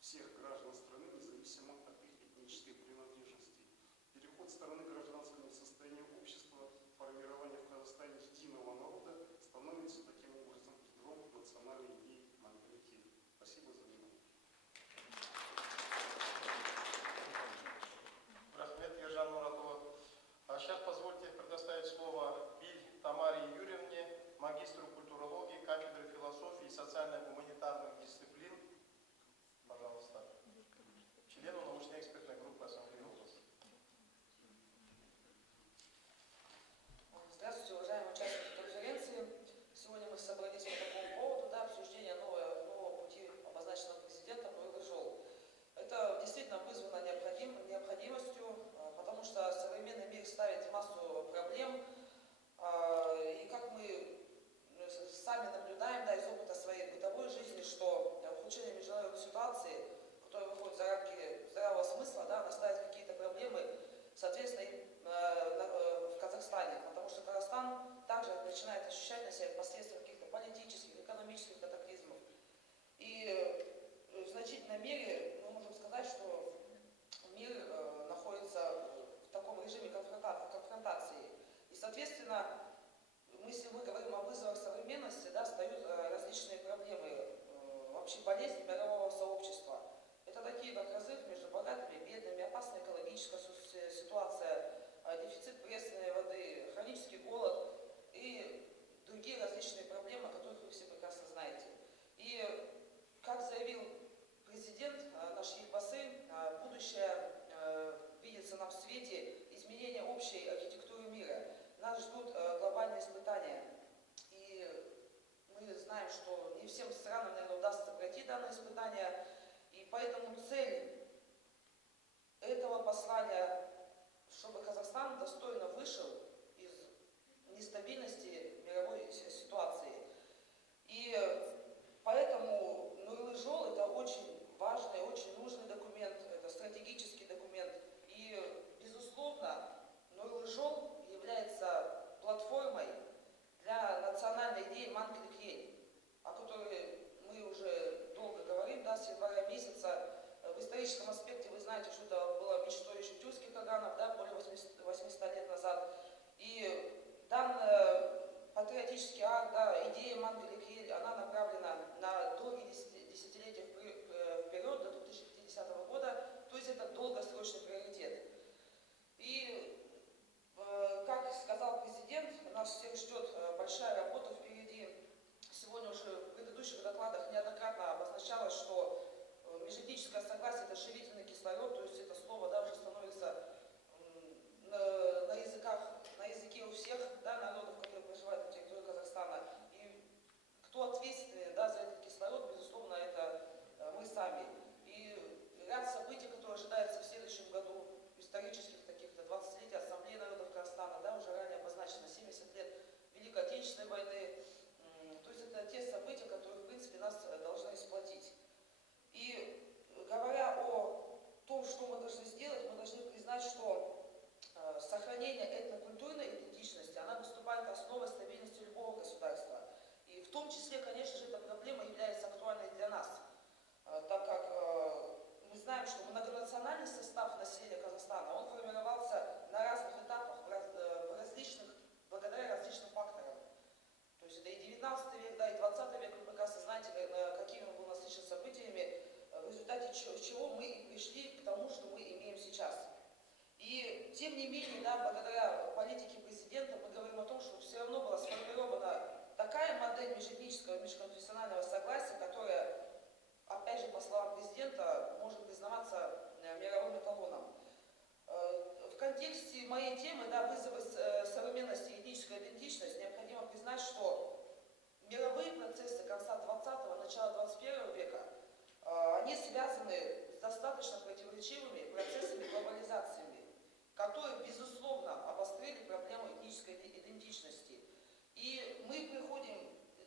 всех граждан страны, независимо от их этнической принадлежности. Переход страны к гражданскому состоянию общества, формирование в Казахстане единого народа становится таким образом ядром национальной идеи Мангулик-Ель. Спасибо за внимание. Рахмет, Ержан Муратова. А сейчас позвольте предоставить слово Биль Тамаре Юрьевне, магистру культурологии, кафедры философии и социально-гуманитарных дисциплин. Пожалуйста. Члену научно-экспертной группы Ассамблеи области. Здравствуйте, уважаемые участники конференции. Сегодня мы собрались по такому поводу, обсуждения нового пути, обозначенного президентом Нурлы-Жол. Это действительно вызвано необходимостью, потому что современный мир ставит массу проблем, и как мы сами наблюдаем из опыта своей бытовой жизни, что ухудшение международной ситуации, которая выходит за рамки здравого смысла, она ставит какие-то проблемы, соответственно, и в Казахстане, потому что Казахстан также начинает ощущать на себе последствия каких-то политических, экономических катаклизмов. И в значительной мере мы можем сказать, что мир находится в таком режиме конфронтации. И, соответственно, если мы говорим о вызовах современности, встают различные проблемы, вообще болезни мирового сообщества. Это такие, как разрыв между богатыми и бедными, опасная экологическая ситуация, дефицит пресной воды, хронический голод и другие различные проблемы, о которых вы все прекрасно знаете. И, как заявил президент, наш Елбасы, будущее видится нам в свете изменения общей архитектуры мира. Нас ждут глобальные испытания. И мы знаем, что не всем странам, наверное, удастся пройти данные испытания. И поэтому цель этого послания, чтобы Казахстан достойно вышел из нестабильности мировой ситуации. И поэтому Нурлы-Жол — это очень важный, очень нужный документ, это стратегический документ. И, безусловно, Нурлы-Жол является платформой для национальной идеи Мангулик-Ель, о которой мы уже долго говорим, с января месяца. В историческом аспекте вы знаете, что тем не менее, да, благодаря политике президента мы говорим о том, что все равно была сформирована такая модель межэтнического, межконфессионального согласия, которая, опять же, по словам президента, может признаваться мировым эталоном. В контексте моей темы, да, вызовы современности и этническая идентичность, необходимо признать, что мировые процессы конца 20-го, начала 21 века, они связаны с достаточно противоречивыми процессами глобализациями, которые, безусловно, обострили проблему этнической идентичности. И мы приходим,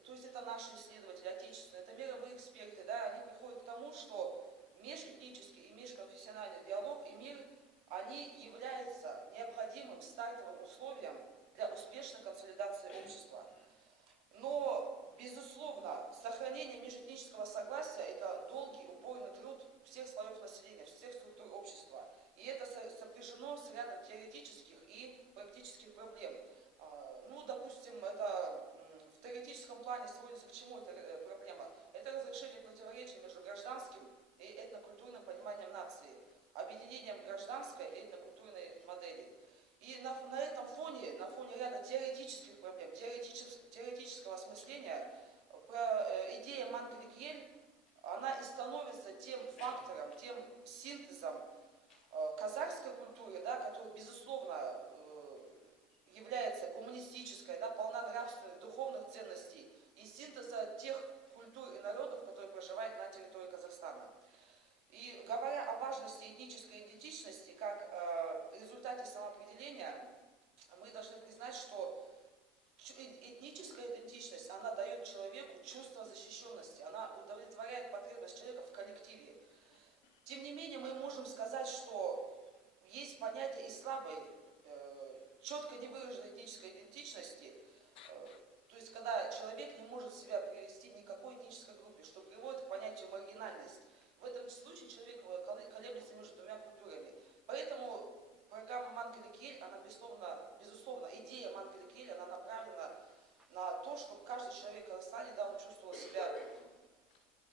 то есть это наши исследователи отечественные, это мировые эксперты, да, они приходят к тому, что межэтнический и межконфессиональный диалог и мир, они являются необходимым стартовым условием для успешной консолидации общества. Но, безусловно, сохранение межэтнического согласия – это долгий, упорный труд всех слоев населения, всех структур общества. И это сопряжено с рядом теоретических и практических проблем. Ну, допустим, это в теоретическом плане сводится к чему эта проблема? Это разрешение противоречий между гражданским и этнокультурным пониманием нации, объединением гражданской и этнокультурной модели. И на этом фоне, на фоне ряда теоретических проблем, теоретического осмысления, идея Мангель-Кьель, она и становится тем фактором, тем синтезом казахской культуры, да, которая, безусловно, является гуманистической, да, полна нравственных, духовных ценностей и синтеза тех культур и народов, которые проживают на территории Казахстана. И говоря о важности этнической идентичности как результате самоопределения, мы должны признать, что этническая идентичность, она дает человеку чувство защищенности, она удовлетворяет потребность человека в коллективе. Тем не менее, мы можем сказать, что есть понятие и слабой, четко невыраженной этнической идентичности, то есть когда человек не может себя привести ни к какой этнической группе, что приводит к понятию маргинальность. В этом случае человек колеблется между двумя культурами. Поэтому программа Мангель-Кьель, она безусловно, идея Мангель-Кьель, она направлена на то, чтобы каждый человек в Казахстане, да, он чувствовал себя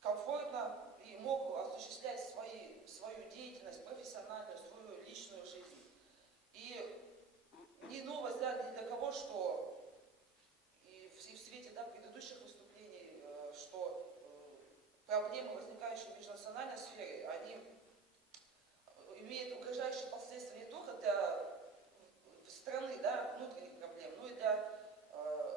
комфортно и мог осуществлять свою деятельность профессиональную, свою личную жизнь. И не новость, да, ни для кого, что и в свете, да, предыдущих выступлений, что проблемы, возникающие в межнациональной сфере, они имеют угрожающие последствия не только для страны, да, внутренних проблем, но и для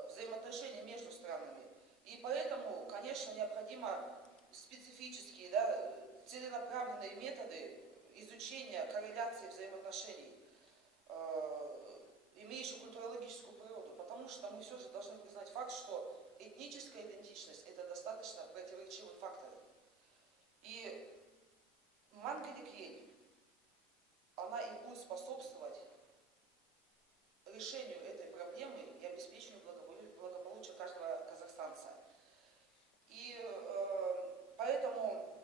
взаимоотношений между странами. И поэтому, конечно, необходимо специфические, да, целенаправленные методы изучения корреляции взаимоотношений, имеющих культурологическую природу, потому что мы все же должны признать факт, что этническая идентичность – это достаточно противоречивый фактор. И Мангель-Кьель, она и будет способствовать решению этой проблемы и обеспечению благополучия каждого казахстанца. И поэтому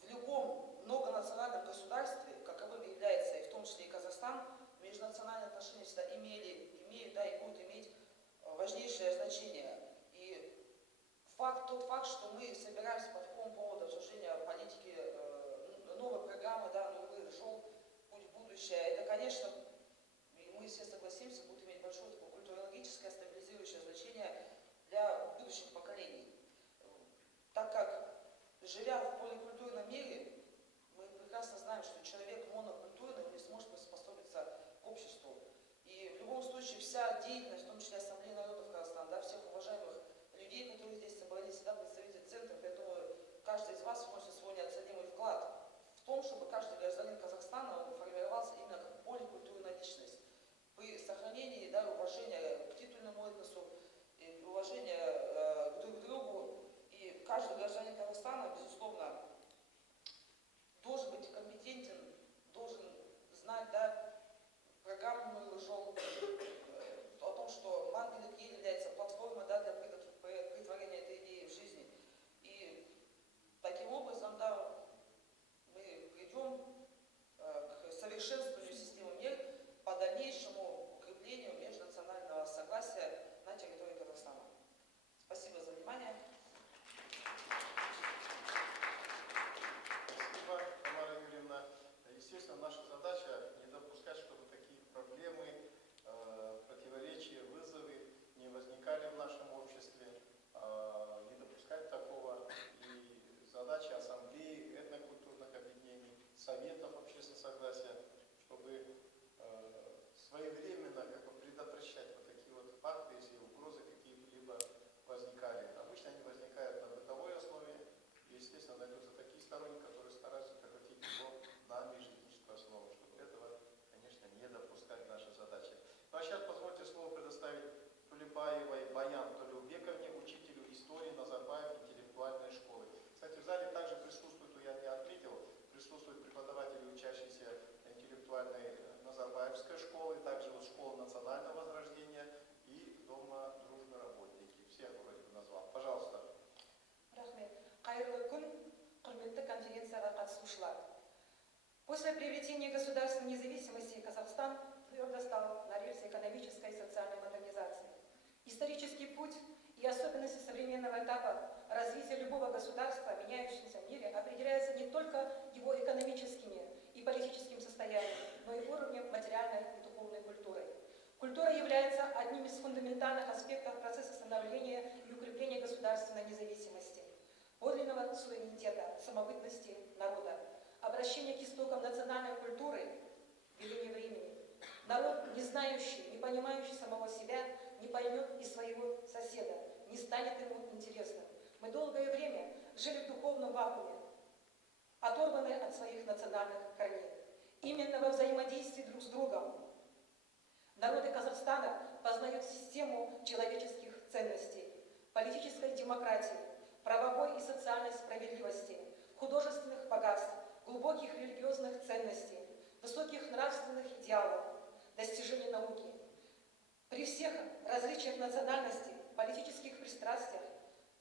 в любом многонациональном государстве, каковым является и в том числе и Казахстан, межнациональные отношения всегда имеют, да, и будут иметь важнейшее значение. И тот факт, что мы собираемся по такому поводу обсуждения политики новой программы, да, «Новый жол», «Путь в будущее», это, конечно, мы все согласимся, будет иметь большое такое культурологическое стабилизирующее значение для будущих поколений. Так как, живя в поликультурном мире, мы прекрасно знаем, что человек монокультурный не сможет приспособиться к обществу. И в любом случае вся деятельность, в том числе Ассамблеи народов Казахстана, да, всех уважаемых людей, которые здесь собрались, да, представители центра, поэтому каждый из вас вносит свой неоценимый вклад в том, чтобы каждый гражданин Казахстана формировался именно как поликультурная личность. При сохранении, да, уважения к титульному этносу, уважения друг к другу. И каждый гражданин Казахстана, безусловно, должен быть компетентен, должен знать, да, программу «Новый жол», о том, сторонник, который старается превратить его на межэтническую основу, чтобы этого, конечно, не допускать наши задачи. Ну а сейчас позвольте слово предоставить Тулебаевой Баян Толеубековне, учителю истории Назарбаев интеллектуальной школы. Кстати, в зале также присутствует, я не отметил, присутствуют преподаватели, учащиеся интеллектуальной Назарбаевской школы, также вот школы национального возрождения и Дома дружбы работники. Всех вроде бы назвал. Пожалуйста. Рахмет. Қайырлы күн, құрметті конференцияға қатысушылар. После приобретения государственной независимости Казахстан твердо стал на рельсы экономической и социальной модернизации. Исторический путь и особенности современного этапа развития любого государства в меняющемся мире определяется не только его экономическими и политическим состоянием, но и уровнем материальной и духовной культуры. Культура является одним из фундаментальных аспектов процесса становления и укрепления государственной независимости, подлинного суверенитета, самобытности народа, обращение к истокам национальной культуры, веление времени. Народ, не знающий, не понимающий самого себя, не поймет и своего соседа, не станет ему интересным. Мы долгое время жили в духовном вакууме, оторваны от своих национальных корней. Именно во взаимодействии друг с другом народы Казахстана познают систему человеческих ценностей, политической демократии, правовой и социальной справедливости, художественных богатств, глубоких религиозных ценностей, высоких нравственных идеалов, достижений науки. При всех различиях национальностей, политических пристрастиях,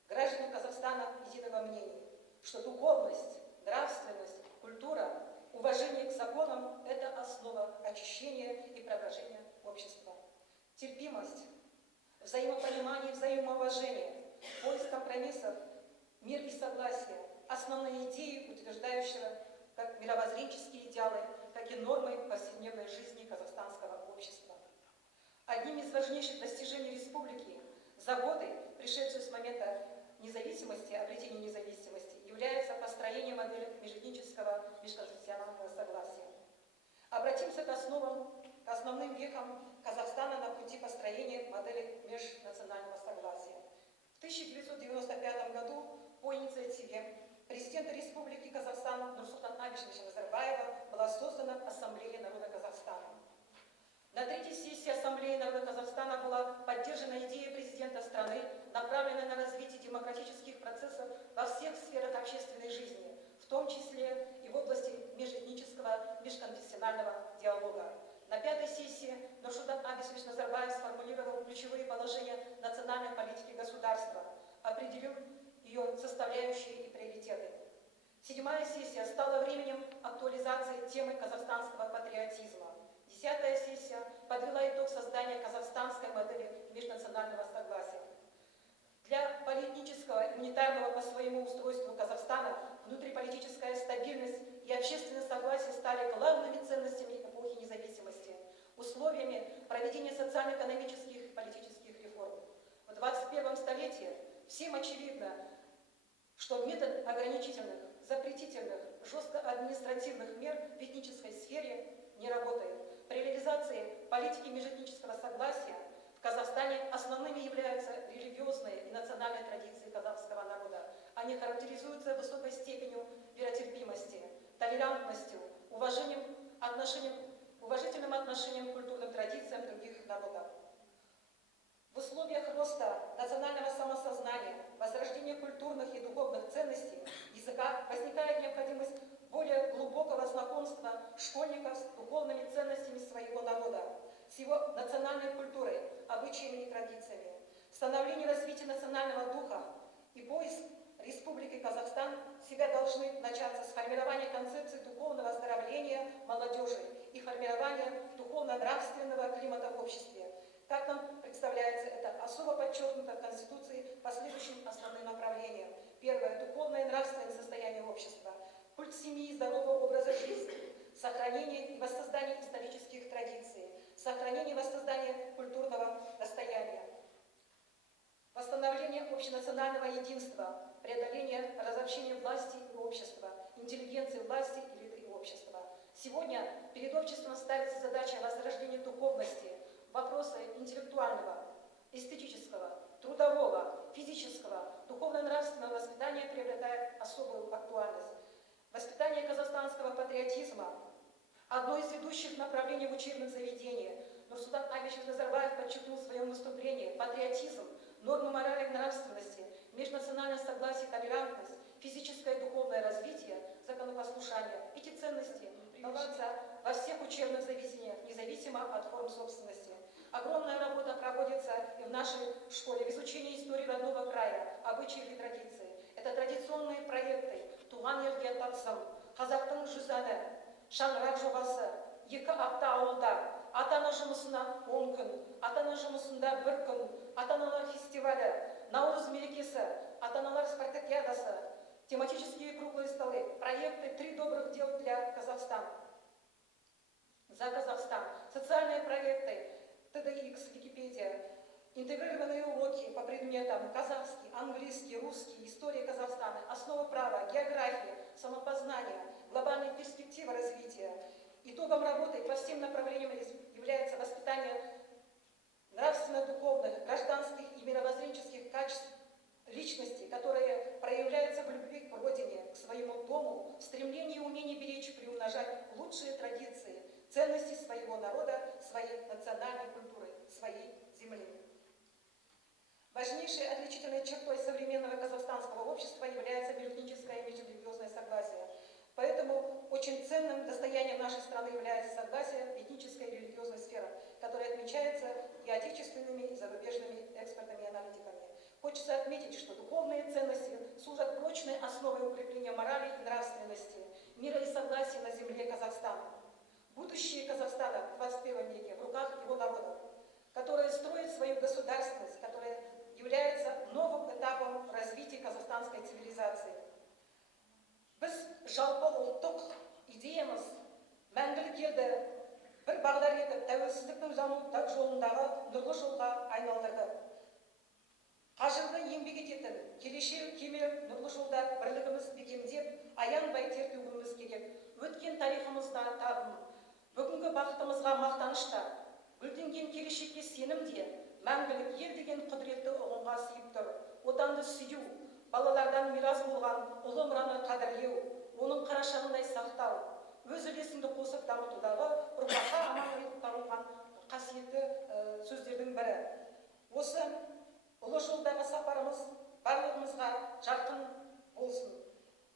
граждане Казахстана единого мнения, что духовность, нравственность, культура, уважение к законам – это основа очищения и преображения общества. Терпимость, взаимопонимание и взаимоуважение, поиск компромиссов, мир и согласие – основные идеи, утверждающего как мировоззренческие идеалы, так и нормы повседневной жизни казахстанского общества. Одним из важнейших достижений республики за годы, пришедшие с момента независимости, обретения независимости, является построение модели межэтнического межконфессионального согласия. Обратимся к основным вехам Казахстана на пути построения модели межнационального согласия. В 1995 году по инициативе президента Республики Казахстан Нурсултана Абишевича Назарбаева была создана Ассамблея народа Казахстана. На третьей сессии Ассамблеи народа Казахстана была поддержана идея президента страны, направленная на развитие демократических процессов во всех сферах общественной жизни, в том числе и в области межэтнического, межконфессионального диалога. На пятой сессии Нурсултан Абишевич Назарбаев сформулировал ключевые положения национальной политики государства, определил ее составляющие и приоритеты. Седьмая сессия стала временем актуализации темы казахстанского патриотизма. Десятая сессия подвела итог создания казахстанской модели межнационального согласия. Для политического и унитарного по своему устройству Казахстана внутриполитическая стабильность и общественное согласие стали главными ценностями эпохи независимости, условиями проведения социально-экономических и политических реформ. В 21 столетии всем очевидно, что метод ограничительных, запретительных, жестко административных мер в этнической сфере не работает. При реализации политики межэтнического согласия в Казахстане основными являются религиозные и национальные традиции казахского народа. Они характеризуются высокой степенью веротерпимости, толерантностью, уважительным отношением к культурным традициям других народов. В условиях роста национального самосознания, возрождения культурных и духовных ценностей языка возникает необходимость более глубокого знакомства школьников с духовными ценностями своего народа, с его национальной культурой, обычаями и традициями. Становление и развитие национального духа и поиск Республики Казахстан всегда должны начаться с формирования концепции духовного оздоровления молодежи и формирования духовно-нравственного климата в обществе. Как нам представляется, это особо подчеркнуто в Конституции по следующим основным направлениям. Первое – духовное и нравственное состояние общества, культ семьи и здорового образа жизни, сохранение и воссоздание исторических традиций, сохранение и воссоздание культурного достояния, восстановление общенационального единства, преодоление разобщения власти и общества, интеллигенции власти, элиты и общества. Сегодня перед обществом ставится задача возрождения духовности, вопросы интеллектуального, эстетического, трудового, физического, духовно-нравственного воспитания приобретают особую актуальность. Воспитание казахстанского патриотизма – одно из ведущих направлений в учебных заведениях. Нурсултан Абишевич Назарбаев подчеркнул в своем выступлении: патриотизм, нормы морали и нравственности, межнациональное согласие, толерантность, физическое и духовное развитие, законопослушание. Эти ценности прививаются во всех учебных заведениях, независимо от форм собственности. Огромная работа проводится и в нашей школе в изучении истории родного края, обычаев и традиций. Это традиционные проекты «Туған елге тағзым», «Қазақтың жүзәні», «Шаңырақ жобасы», «Екі апта ауылда», «Ата-ана жұмысына 10 күн», «Ата-ана жұмысында 1 күн», «Ата-аналар фестивалі», «Наурыз мерекесі», «Ата-аналар спартакиадасы», тематические круглые столы, проекты «Три добрых дел для Казахстана», «За Казахстан», социальные проекты, TEDx, Википедия, интегрированные уроки по предметам казахский, английский, русский, история Казахстана, основы права, география, самопознание, глобальные перспективы развития. Итогом работы по всем направлениям является воспитание нравственно-духовных, гражданских и мировоззренческих качеств личности, которые проявляются в любви к родине, к своему дому, в стремлении и умении беречь, приумножать лучшие традиции, ценности своего народа, своей национальной культуры, своей земли. Важнейшей отличительной чертой современного казахстанского общества является межэтническое и межрелигиозное согласие. Поэтому очень ценным достоянием нашей страны является согласие в этнической и религиозной сферах, которое отмечается и отечественными, и зарубежными экспертами и аналитиками. Хочется отметить, что духовные ценности служат прочной основой укрепления морали и нравственности, мира и согласия на земле Казахстана. Будущее Казахстана в 21 веке в руках его народа, которое строит свою государственность, которая является новым этапом развития казахстанской цивилизации. Біз жалпы ұлттық идеямыз мәңгілік елді бір бағдар етіп, тәуелсіздіктің даму жолындағы нұрлы жолға айналдырды. Қажырлы еңбек ететін, келешегі кемел нұрлы жолда бірлігіміз бекемдеп, аянбай тер төгуіміз керек. Өткен тарихымызда табым, бүгінгі бақытымызға мақтанышта, гүлденген келешекке сенімде, мәңгілік ел деген құдіретті ұғымға сыйып тұр. Отанды сүю, балалардан мирас болған ұлы мұраны қадірлеу, оның қарашығындай сақтау, өз үлесіңді қосып дамытудағы ұрпаққа аман қалған қасиетті сөздердің бірі. Осы ұлы жолдағы сапарымыз барлығымызға жарқын болсын.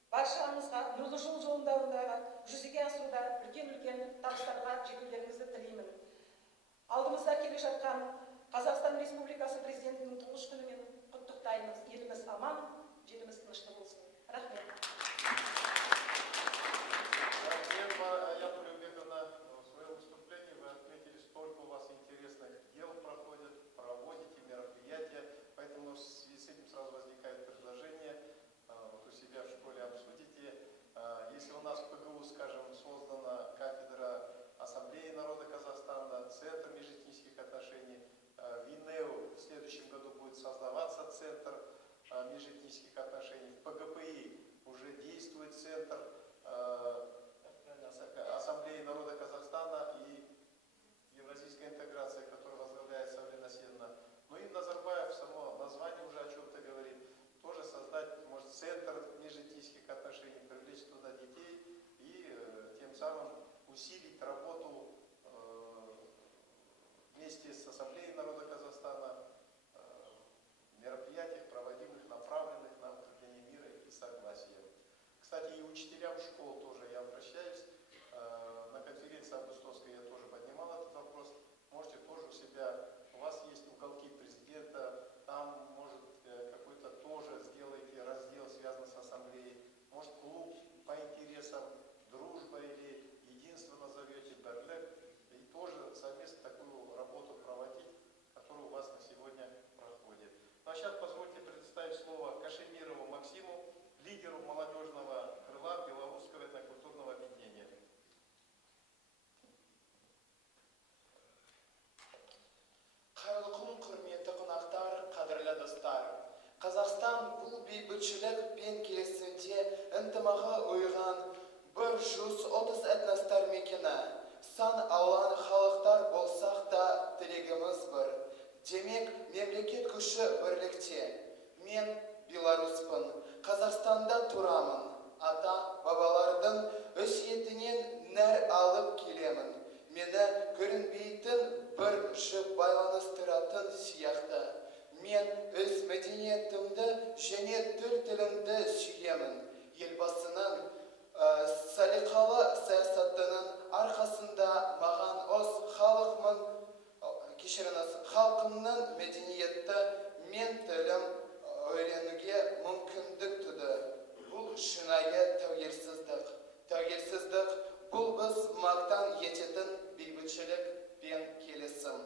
Баршаңызға нұрлы жол жолындағы жүзеге асыруда үлкен-үлкен табыстарға жетулеріңізді тілеймін. Алдымызда келе жатқан Қазақстан Республикасы президентінің тұңғыш күнімен құттықтаймыз. Еліміз аман, жеріміз тынышты болсын. Рахмет. В своем выступлении вы отметили, столько у вас интересных дел проходит, проводите мероприятия, поэтому в связи с этим сразу возникает предложение, вот у себя в школе обсудите. Если у нас в ПГУ, скажем, создана кафедра Ассамблеи народа Казахстана, Центр межэтнических отношений, в ИНЕУ в следующем году будет создаваться Центр межэтнических отношений, в ПГПИ уже действует Центр Ассамблеи народа Казахстана и евразийской интеграции, который возглавляет Савлина Наседна. Ну и Назарбаев, само название уже о чем-то говорит, тоже создать, может, Центр межэтнических отношений, привлечь туда детей и тем самым усилить работу вместе с Ассамблеей народа Казахстана, мероприятиях, проводимых, направленных на укрепление мира и согласия. Кстати, и учителям школ тоже я обращаюсь. На конференции Августовской я тоже поднимал этот вопрос. Можете тоже у себя, у вас есть уголки президента, там, может, какой-то тоже сделайте раздел, связанный с ассамблеей. Может, клуб по интересам, дружба или единство назовете, берлек. И тоже совместно такую работу проводить, которая у вас на сегодня проходит. Ну а сейчас позвольте предоставить слово Кашемирову Максиму, лидеру молодежного крыла Белорусского этнокультурного объединения. Қайырлы күн, құрметті қонақтар, қадірлі достар. Қазақстан бұл бейбітшілік пен келісімде ынтымағы ойған 130 этностар мекені. Сан алуан халықтар болсақ та тілегіміз бір. Демек, мемлекет күші бірлікте. Мен белоруспын, Қазақстанда тұрамын. ата-бабалардың өсиетінен нәр алып келемін. Мені көрінбейтін бір жіп байланыстыратын сияқты. Мен өз мәдениетімді және тілімді сүйемін. Елбасының салиқалы саясатының арқасында маған халқымның мәдениеті мен тілім öğrenуге мүмкіндік туды. Бұл шынайы тәуелсіздік. Тәуелсіздік бұл біз мақтан ететін бейбітшілік пен келісім.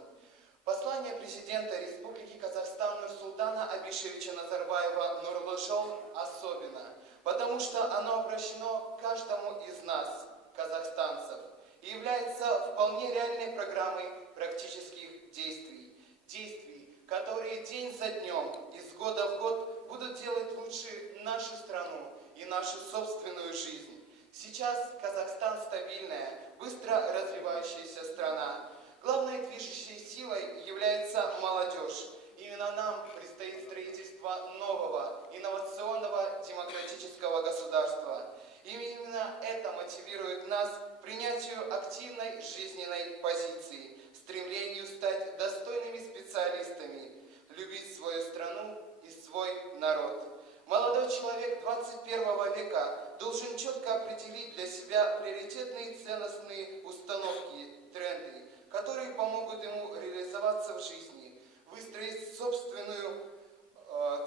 Послание президента Республики Казахстан Нурсултана Абишевича Назарбаева «Нурлы жол» особенно, потому что оно обращено каждому из нас, казахстанцев, и является вполне реальной программой практических действий. Действий, которые день за днем, из года в год будут делать лучше нашу страну и нашу собственную жизнь. Сейчас Казахстан стабильная, быстро развивающаяся страна. Главной движущей силой является молодежь. Именно нам предстоит строительство нового, инновационного, демократического государства. Именно это мотивирует нас к принятию активной жизненной позиции, стремлению стать достойными специалистами, любить свою страну и свой народ. Молодой человек 21 века должен четко определить для себя приоритетные ценностные установки, тренды, которые помогут ему реализоваться в жизни, выстроить собственную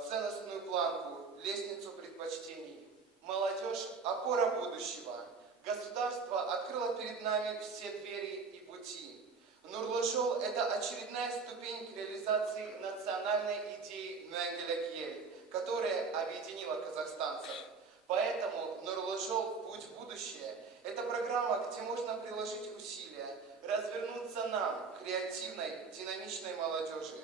ценностную планку, лестницу предпочтений. Молодежь – опора будущего. Государство открыло перед нами все двери и пути. Нурлы жол – это очередная ступень к реализации национальной идеи Мәңгілік ел, которая объединила казахстанцев. Поэтому Нурлы жол – путь в будущее – это программа, где можно приложить усилия, развернуться нам, креативной, динамичной молодежи.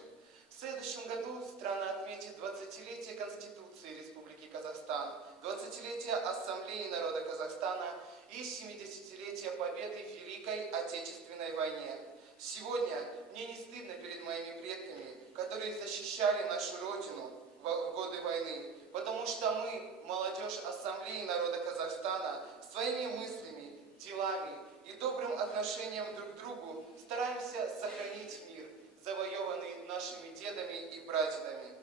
В следующем году страна отметит 20-летие Конституции Республики Казахстан, 20-летие Ассамблеи народа Казахстана и 70-летие победы в Великой Отечественной войне. Сегодня мне не стыдно перед моими предками, которые защищали нашу Родину в годы войны, потому что мы, молодежь Ассамблеи народа Казахстана, своими мыслями, делами и добрым отношением друг к другу стараемся сохранить мир, завоеванный нашими дедами и прадедами.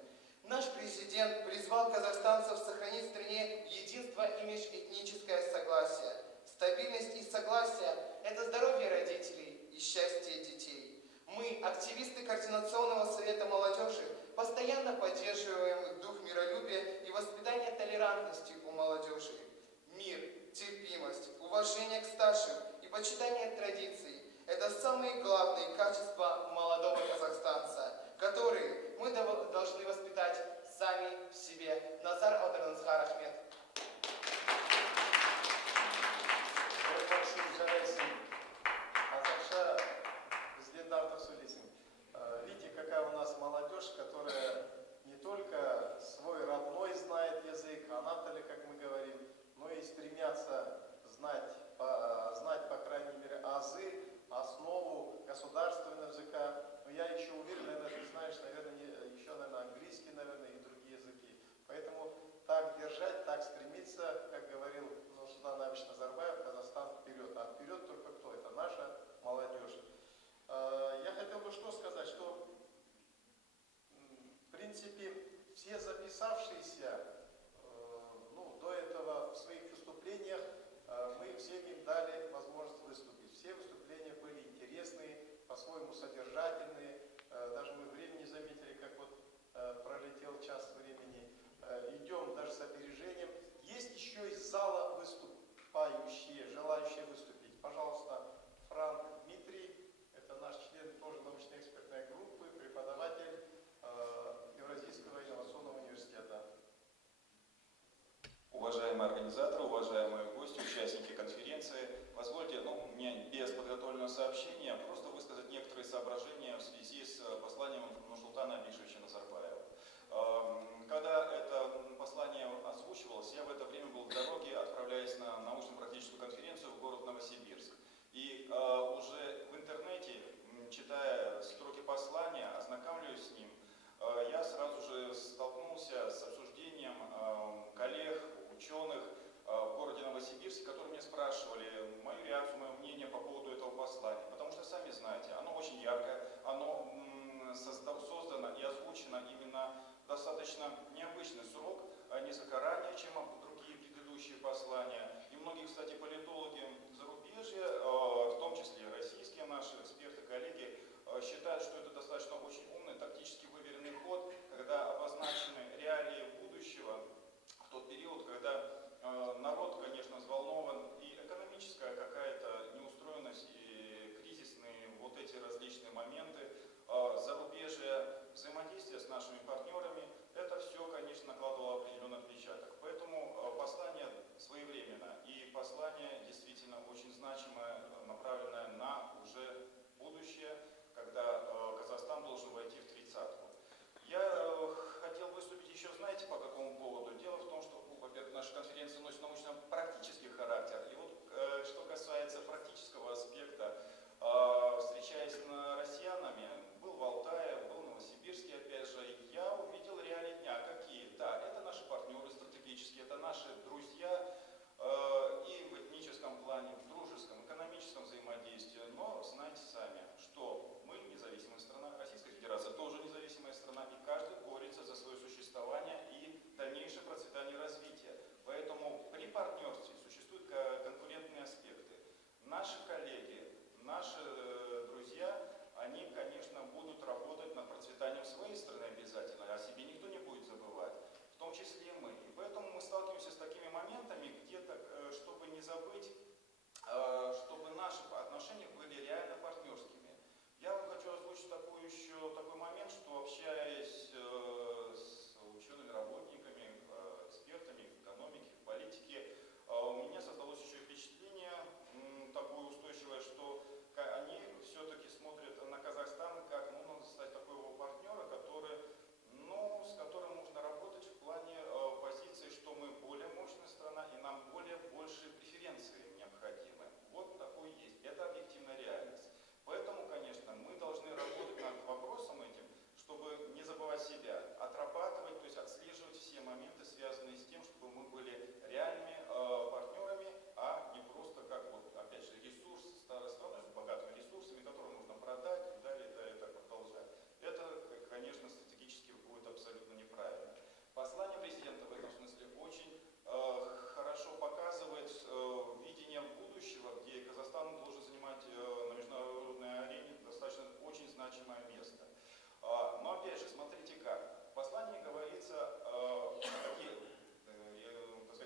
Наш президент призвал казахстанцев сохранить в стране единство и межэтническое согласие. Стабильность и согласие – это здоровье родителей и счастье детей. Мы, активисты Координационного совета молодежи, постоянно поддерживаем дух миролюбия и воспитания толерантности у молодежи. Мир, терпимость, уважение к старшим и почитание традиций – это самые главные качества молодого казахстанца, которые мы должны воспитать сами в себе. Назар Аударназхар Ахмед. Видите, какая у нас молодежь, которая не только свой родной знает язык, анатолий, как мы говорим, но и стремятся знать, по крайней мере, азы, основу государственного языка. Но я еще уверен, наверное, ты знаешь, наверное, еще, наверное, английский, наверное, и другие языки. Поэтому так держать, так стремиться, как говорил Нурсултан Абишевич Назарбаев, Казахстан вперед. А вперед только кто? Это наша молодежь. Я хотел бы что сказать, что, в принципе, все записавшиеся до этого в своих выступлениях, мы всем им дали возможность выступить. Все выступления были интересные, по-своему содержательные. Даже мы времени заметили, как вот пролетел час времени. Идем даже с опережением. Есть еще из зала выступающие, желающие выступить. Пожалуйста, Франк Дмитрий, это наш член тоже научно-экспертной группы, преподаватель Евразийского инновационного университета. Уважаемые организаторы, уважаемые гости, участники конференции, позвольте, мне без подготовленного сообщения просто высказать некоторые соображения в связи с посланием Нурсултана Абишевича Назарбаева. Когда это послание озвучивалось, я в это время был в дороге, отправляясь на научно-практическую конференцию в город Новосибирск. И уже в интернете, читая строки послания, ознакомливаясь с ним, я сразу же столкнулся с обсуждением коллег, ученых ранее, чем другие предыдущие послания. И многие, кстати, политологи зарубежья, в том числе российские наши эксперты, коллеги, считают, что это достаточно очень умный, тактически выверенный ход, когда обозначены реалии будущего в тот период, когда народ, конечно, взволнован, и экономическая какая-то неустроенность, и кризисные вот эти различные моменты, зарубежье, взаимодействие с нашими партнерами, это все, конечно, накладывало определенный отпечаток. Поэтому послание своевременно и послание действительно очень значимое, направленное на уже будущее, когда Казахстан должен войти в 30-ку. Я хотел выступить еще, знаете, по какому поводу? Дело в том, что, во-первых, наша конференция носит научно-практический характер. И вот что касается практического аспекта, встречаясь с россиянами, был в Алтае, был в Новосибирске, опять же, я увидел реалии дня. Какие? Да, это наши партнеры стратегические, это наши друзья и в этническом плане, в дружеском, экономическом взаимодействии. Но знаете сами, что мы независимая страна, Российская Федерация тоже независимая страна, и каждый борется за свое существование и дальнейшее процветание и развитие. Поэтому при партнерстве существуют конкурентные аспекты. Наши коллеги, наши друзья, они, конечно, будут работать над процветанием своей страны обязательно, о себе никто не будет забывать, в том числе и мы. И поэтому мы сталкиваемся с такими моментами, где-то, чтобы не забыть, чтобы наши отношения были реально партнерскими. Я вам хочу озвучить такой момент, что общаясь с учеными работниками, экспертами в экономике, в политике, у меня создалось еще впечатление такое устойчивое, что они все-таки смотрят на Казахстан как, можно сказать, такого партнера, с которым можно работать в плане позиции, что мы более мощная страна и нам больше преференции необходимы. Вот такое есть. Это объективная реальность. Поэтому, конечно, мы должны работать над вопросом этим, чтобы не забывать себя, отрабатывать, то есть отслеживать все моменты, связанные с тем, чтобы мы были реальными партнерами, а не просто как, вот, опять же, ресурс старой страны с богатыми ресурсами, которые нужно продать и далее, и так продолжать. Это, конечно, стратегически будет абсолютно неправильно. Послание президента в этом смысле очень хорошо показывает видение будущего, где Казахстан должен занимать на международной арене достаточно очень значимое место. Но опять же, смотрите как. В послании говорится,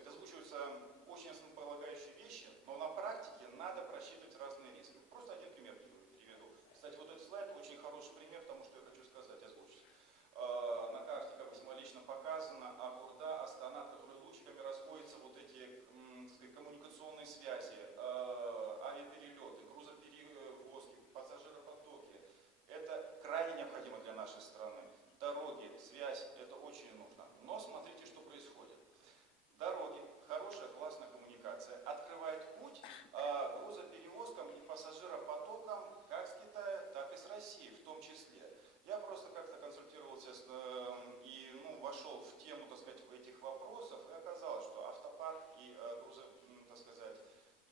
озвучиваются очень основополагающие вещи, но на практике надо просчитывать разные риски. Просто один пример приведу. Кстати, вот этот слайд очень хороший пример тому, что я хочу сказать, озвучить. На карте, как символично показано, Акурда, Астана, которые лучиками расходятся вот эти коммуникационные связи, авиаперелеты, грузоперевозки, пассажиропотоки. Это крайне необходимо для нашей страны. Дороги, связь, это очень нужно. Но смотрите, что происходит. Дороги, хорошая, классная коммуникация, открывает путь грузоперевозкам и пассажиропотокам как с Китая, так и с России в том числе. Я просто как-то консультировался и вошел в тему, так сказать, этих вопросов, и оказалось, что автопарк и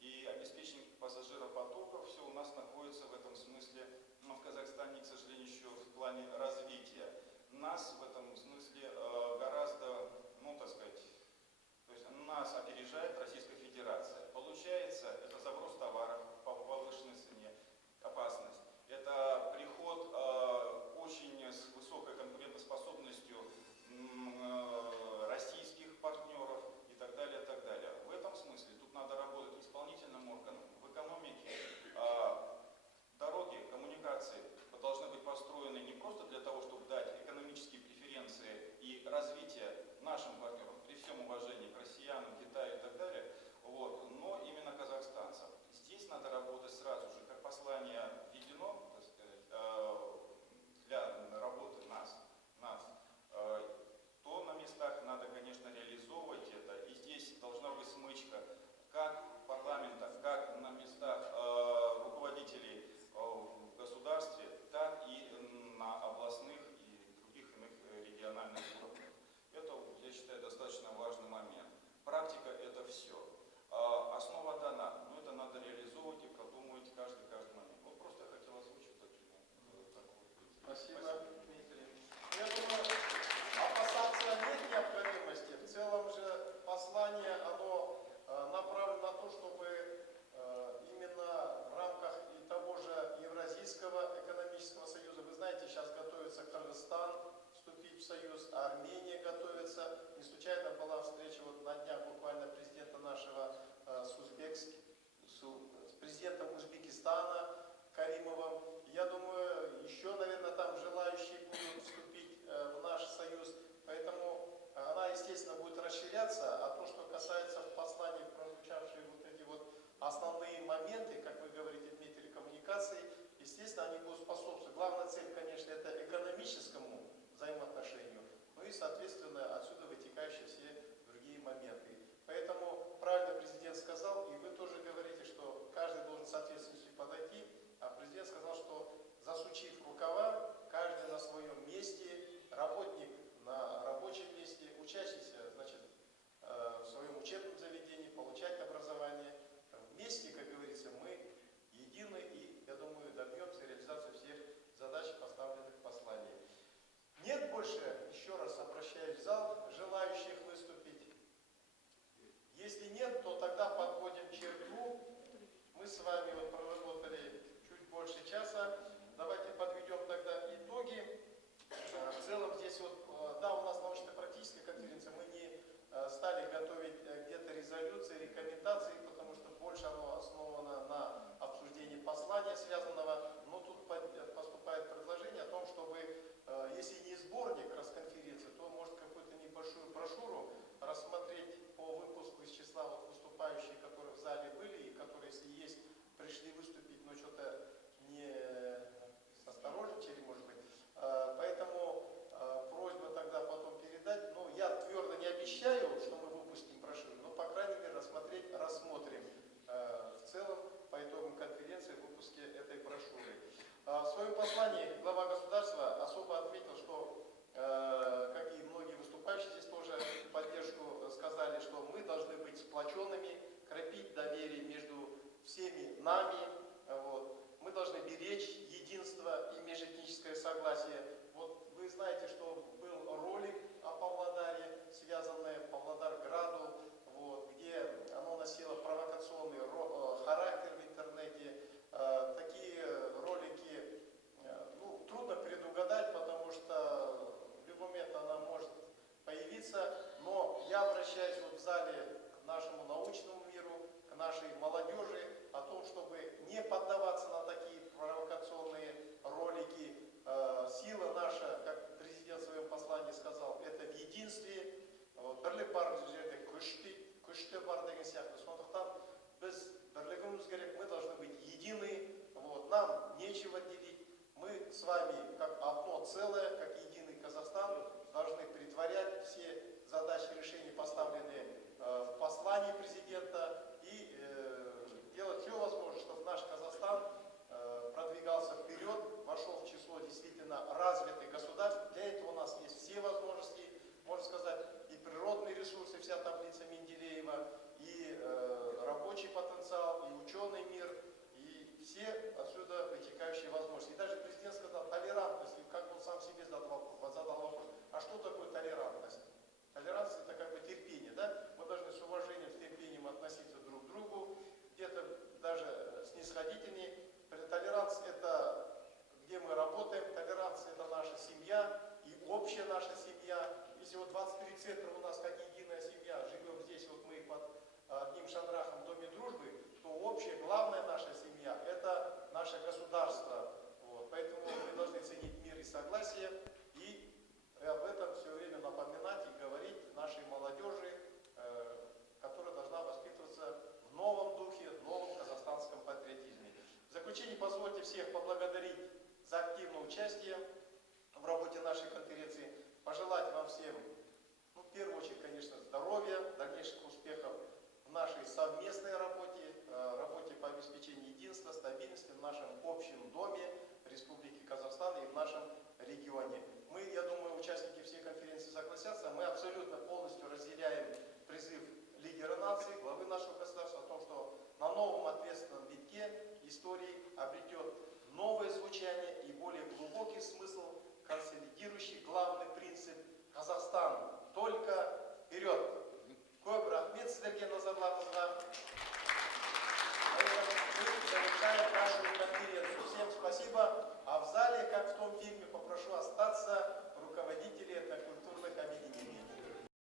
и обеспечение пассажиропотоков все у нас находится в этом смысле, в Казахстане, к сожалению, еще в плане развития. Нас в этом смысле гораздо, то есть нас опережает Российская Федерация. Получается, это заброс товаров по повышенной цене, опасность. Это приход очень с высокой конкурентоспособностью российских партнеров и так далее, и так далее. В этом смысле тут надо работать исполнительным органом. В экономике дороги, коммуникации должны быть построены не просто для того, чтобы дать экономические преференции и, соответственно, отсюда вытекающие все другие моменты. Поэтому правильно президент сказал, и вы тоже говорите, что каждый должен с ответственностью подойти, а президент сказал, что засучив рукава, каждый на своем месте, работник на рабочем месте, учащийся, значит, в своем учебном заведении, получать образование. Вместе, как говорится, мы едины и, я думаю, добьемся реализации всех задач, поставленных в послании. Нет больше, еще раз обращаюсь в зал, желающих выступить? Если нет, то тогда подводим черту. Мы с вами вот проработали чуть больше часа. Давайте подведем тогда итоги. В целом здесь вот, да, у нас научно-практическая конференция, мы не стали готовить где-то резолюции, рекомендации, потому что больше оно основано на обсуждении послания связанного, но тут поступает предложение о том, чтобы, если не сборник расконференции, то может какую-то небольшую брошюру рассмотреть по выпуску из числа вот выступающих, которые в зале были и которые, если есть, пришли выступить, но что-то не осторожничали, может быть. Поэтому просьба тогда потом передать. Но я твердо не обещаю, что мы выпустим брошюру, но, по крайней мере, рассмотрим в целом по итогам конференции в выпуске этой брошюры. В своем послании глава государства особо отметил, что, как и многие выступающие здесь тоже поддержку сказали, что мы должны быть сплоченными, крепить доверие между всеми нами. Вот. Мы должны беречь единство и межэтническое согласие. Вот вы знаете, что был ролик о Павлодаре, связанный Павлодар-Граду, вот, где оно носило провокационный характер в интернете. Такие ролики трудно предугадать, потому что в любой момент она может появиться. Но я обращаюсь вот в зале к нашему научному миру, к нашей молодежи, о том, чтобы не поддаваться на такие провокационные ролики. Сила наша, как президент в своем послании сказал, это в единстве. Бірлік бар жерде күшті бар деген сияқты. Сондықтан біз бірлігіміз керек, мы должны быть едины. Вот. Нам нечего делить. Мы с вами, как одно целое, как единый Казахстан, должны претворять все задачи решения, поставленные в послании президента, и делать все возможное, чтобы наш Казахстан продвигался вперед, вошел в число действительно развитых государств. Для этого у нас есть все возможности, можно сказать, и природные ресурсы, вся таблица Менделеева, и рабочий потенциал, и ученый мир, и все отсюда вытекающие возможности. И даже президент сказал толерантность, и как он сам себе задал вопрос, а что такое толерантность? Толерантность — это как бы терпение, да? Мы должны с уважением, с терпением относиться друг к другу, где-то даже снисходительнее. Толерантность — это где мы работаем, толерантность — это наша семья и общая наша семья. Если вот 23 центра у нас как единая семья, живем здесь, вот мы под одним шандрахом в Доме дружбы, то общая, главная наша семья — это наше государство. Вот. Поэтому мы должны ценить мир и согласие, и об этом все время напоминать и говорить нашей молодежи, которая должна воспитываться в новом духе, в новом казахстанском патриотизме. В заключение позвольте всех поблагодарить за активное участие в работе нашей конференции, пожелать вам всем, в первую очередь, конечно, здоровья, дальнейших успехов в нашей совместной работе, работе по обеспечению единства, стабильности в нашем общем доме Республики Казахстан и в нашем регионе. Мы, я думаю, участники всей конференции согласятся, мы абсолютно полностью разделяем призыв лидера нации, главы нашего государства о том, что на новом ответственном витке истории обретет новое звучание и более глубокий смысл, консолидирующий главный принцип: Казахстан только вперед. Көп рахмет сіздерге, назарларыңызға.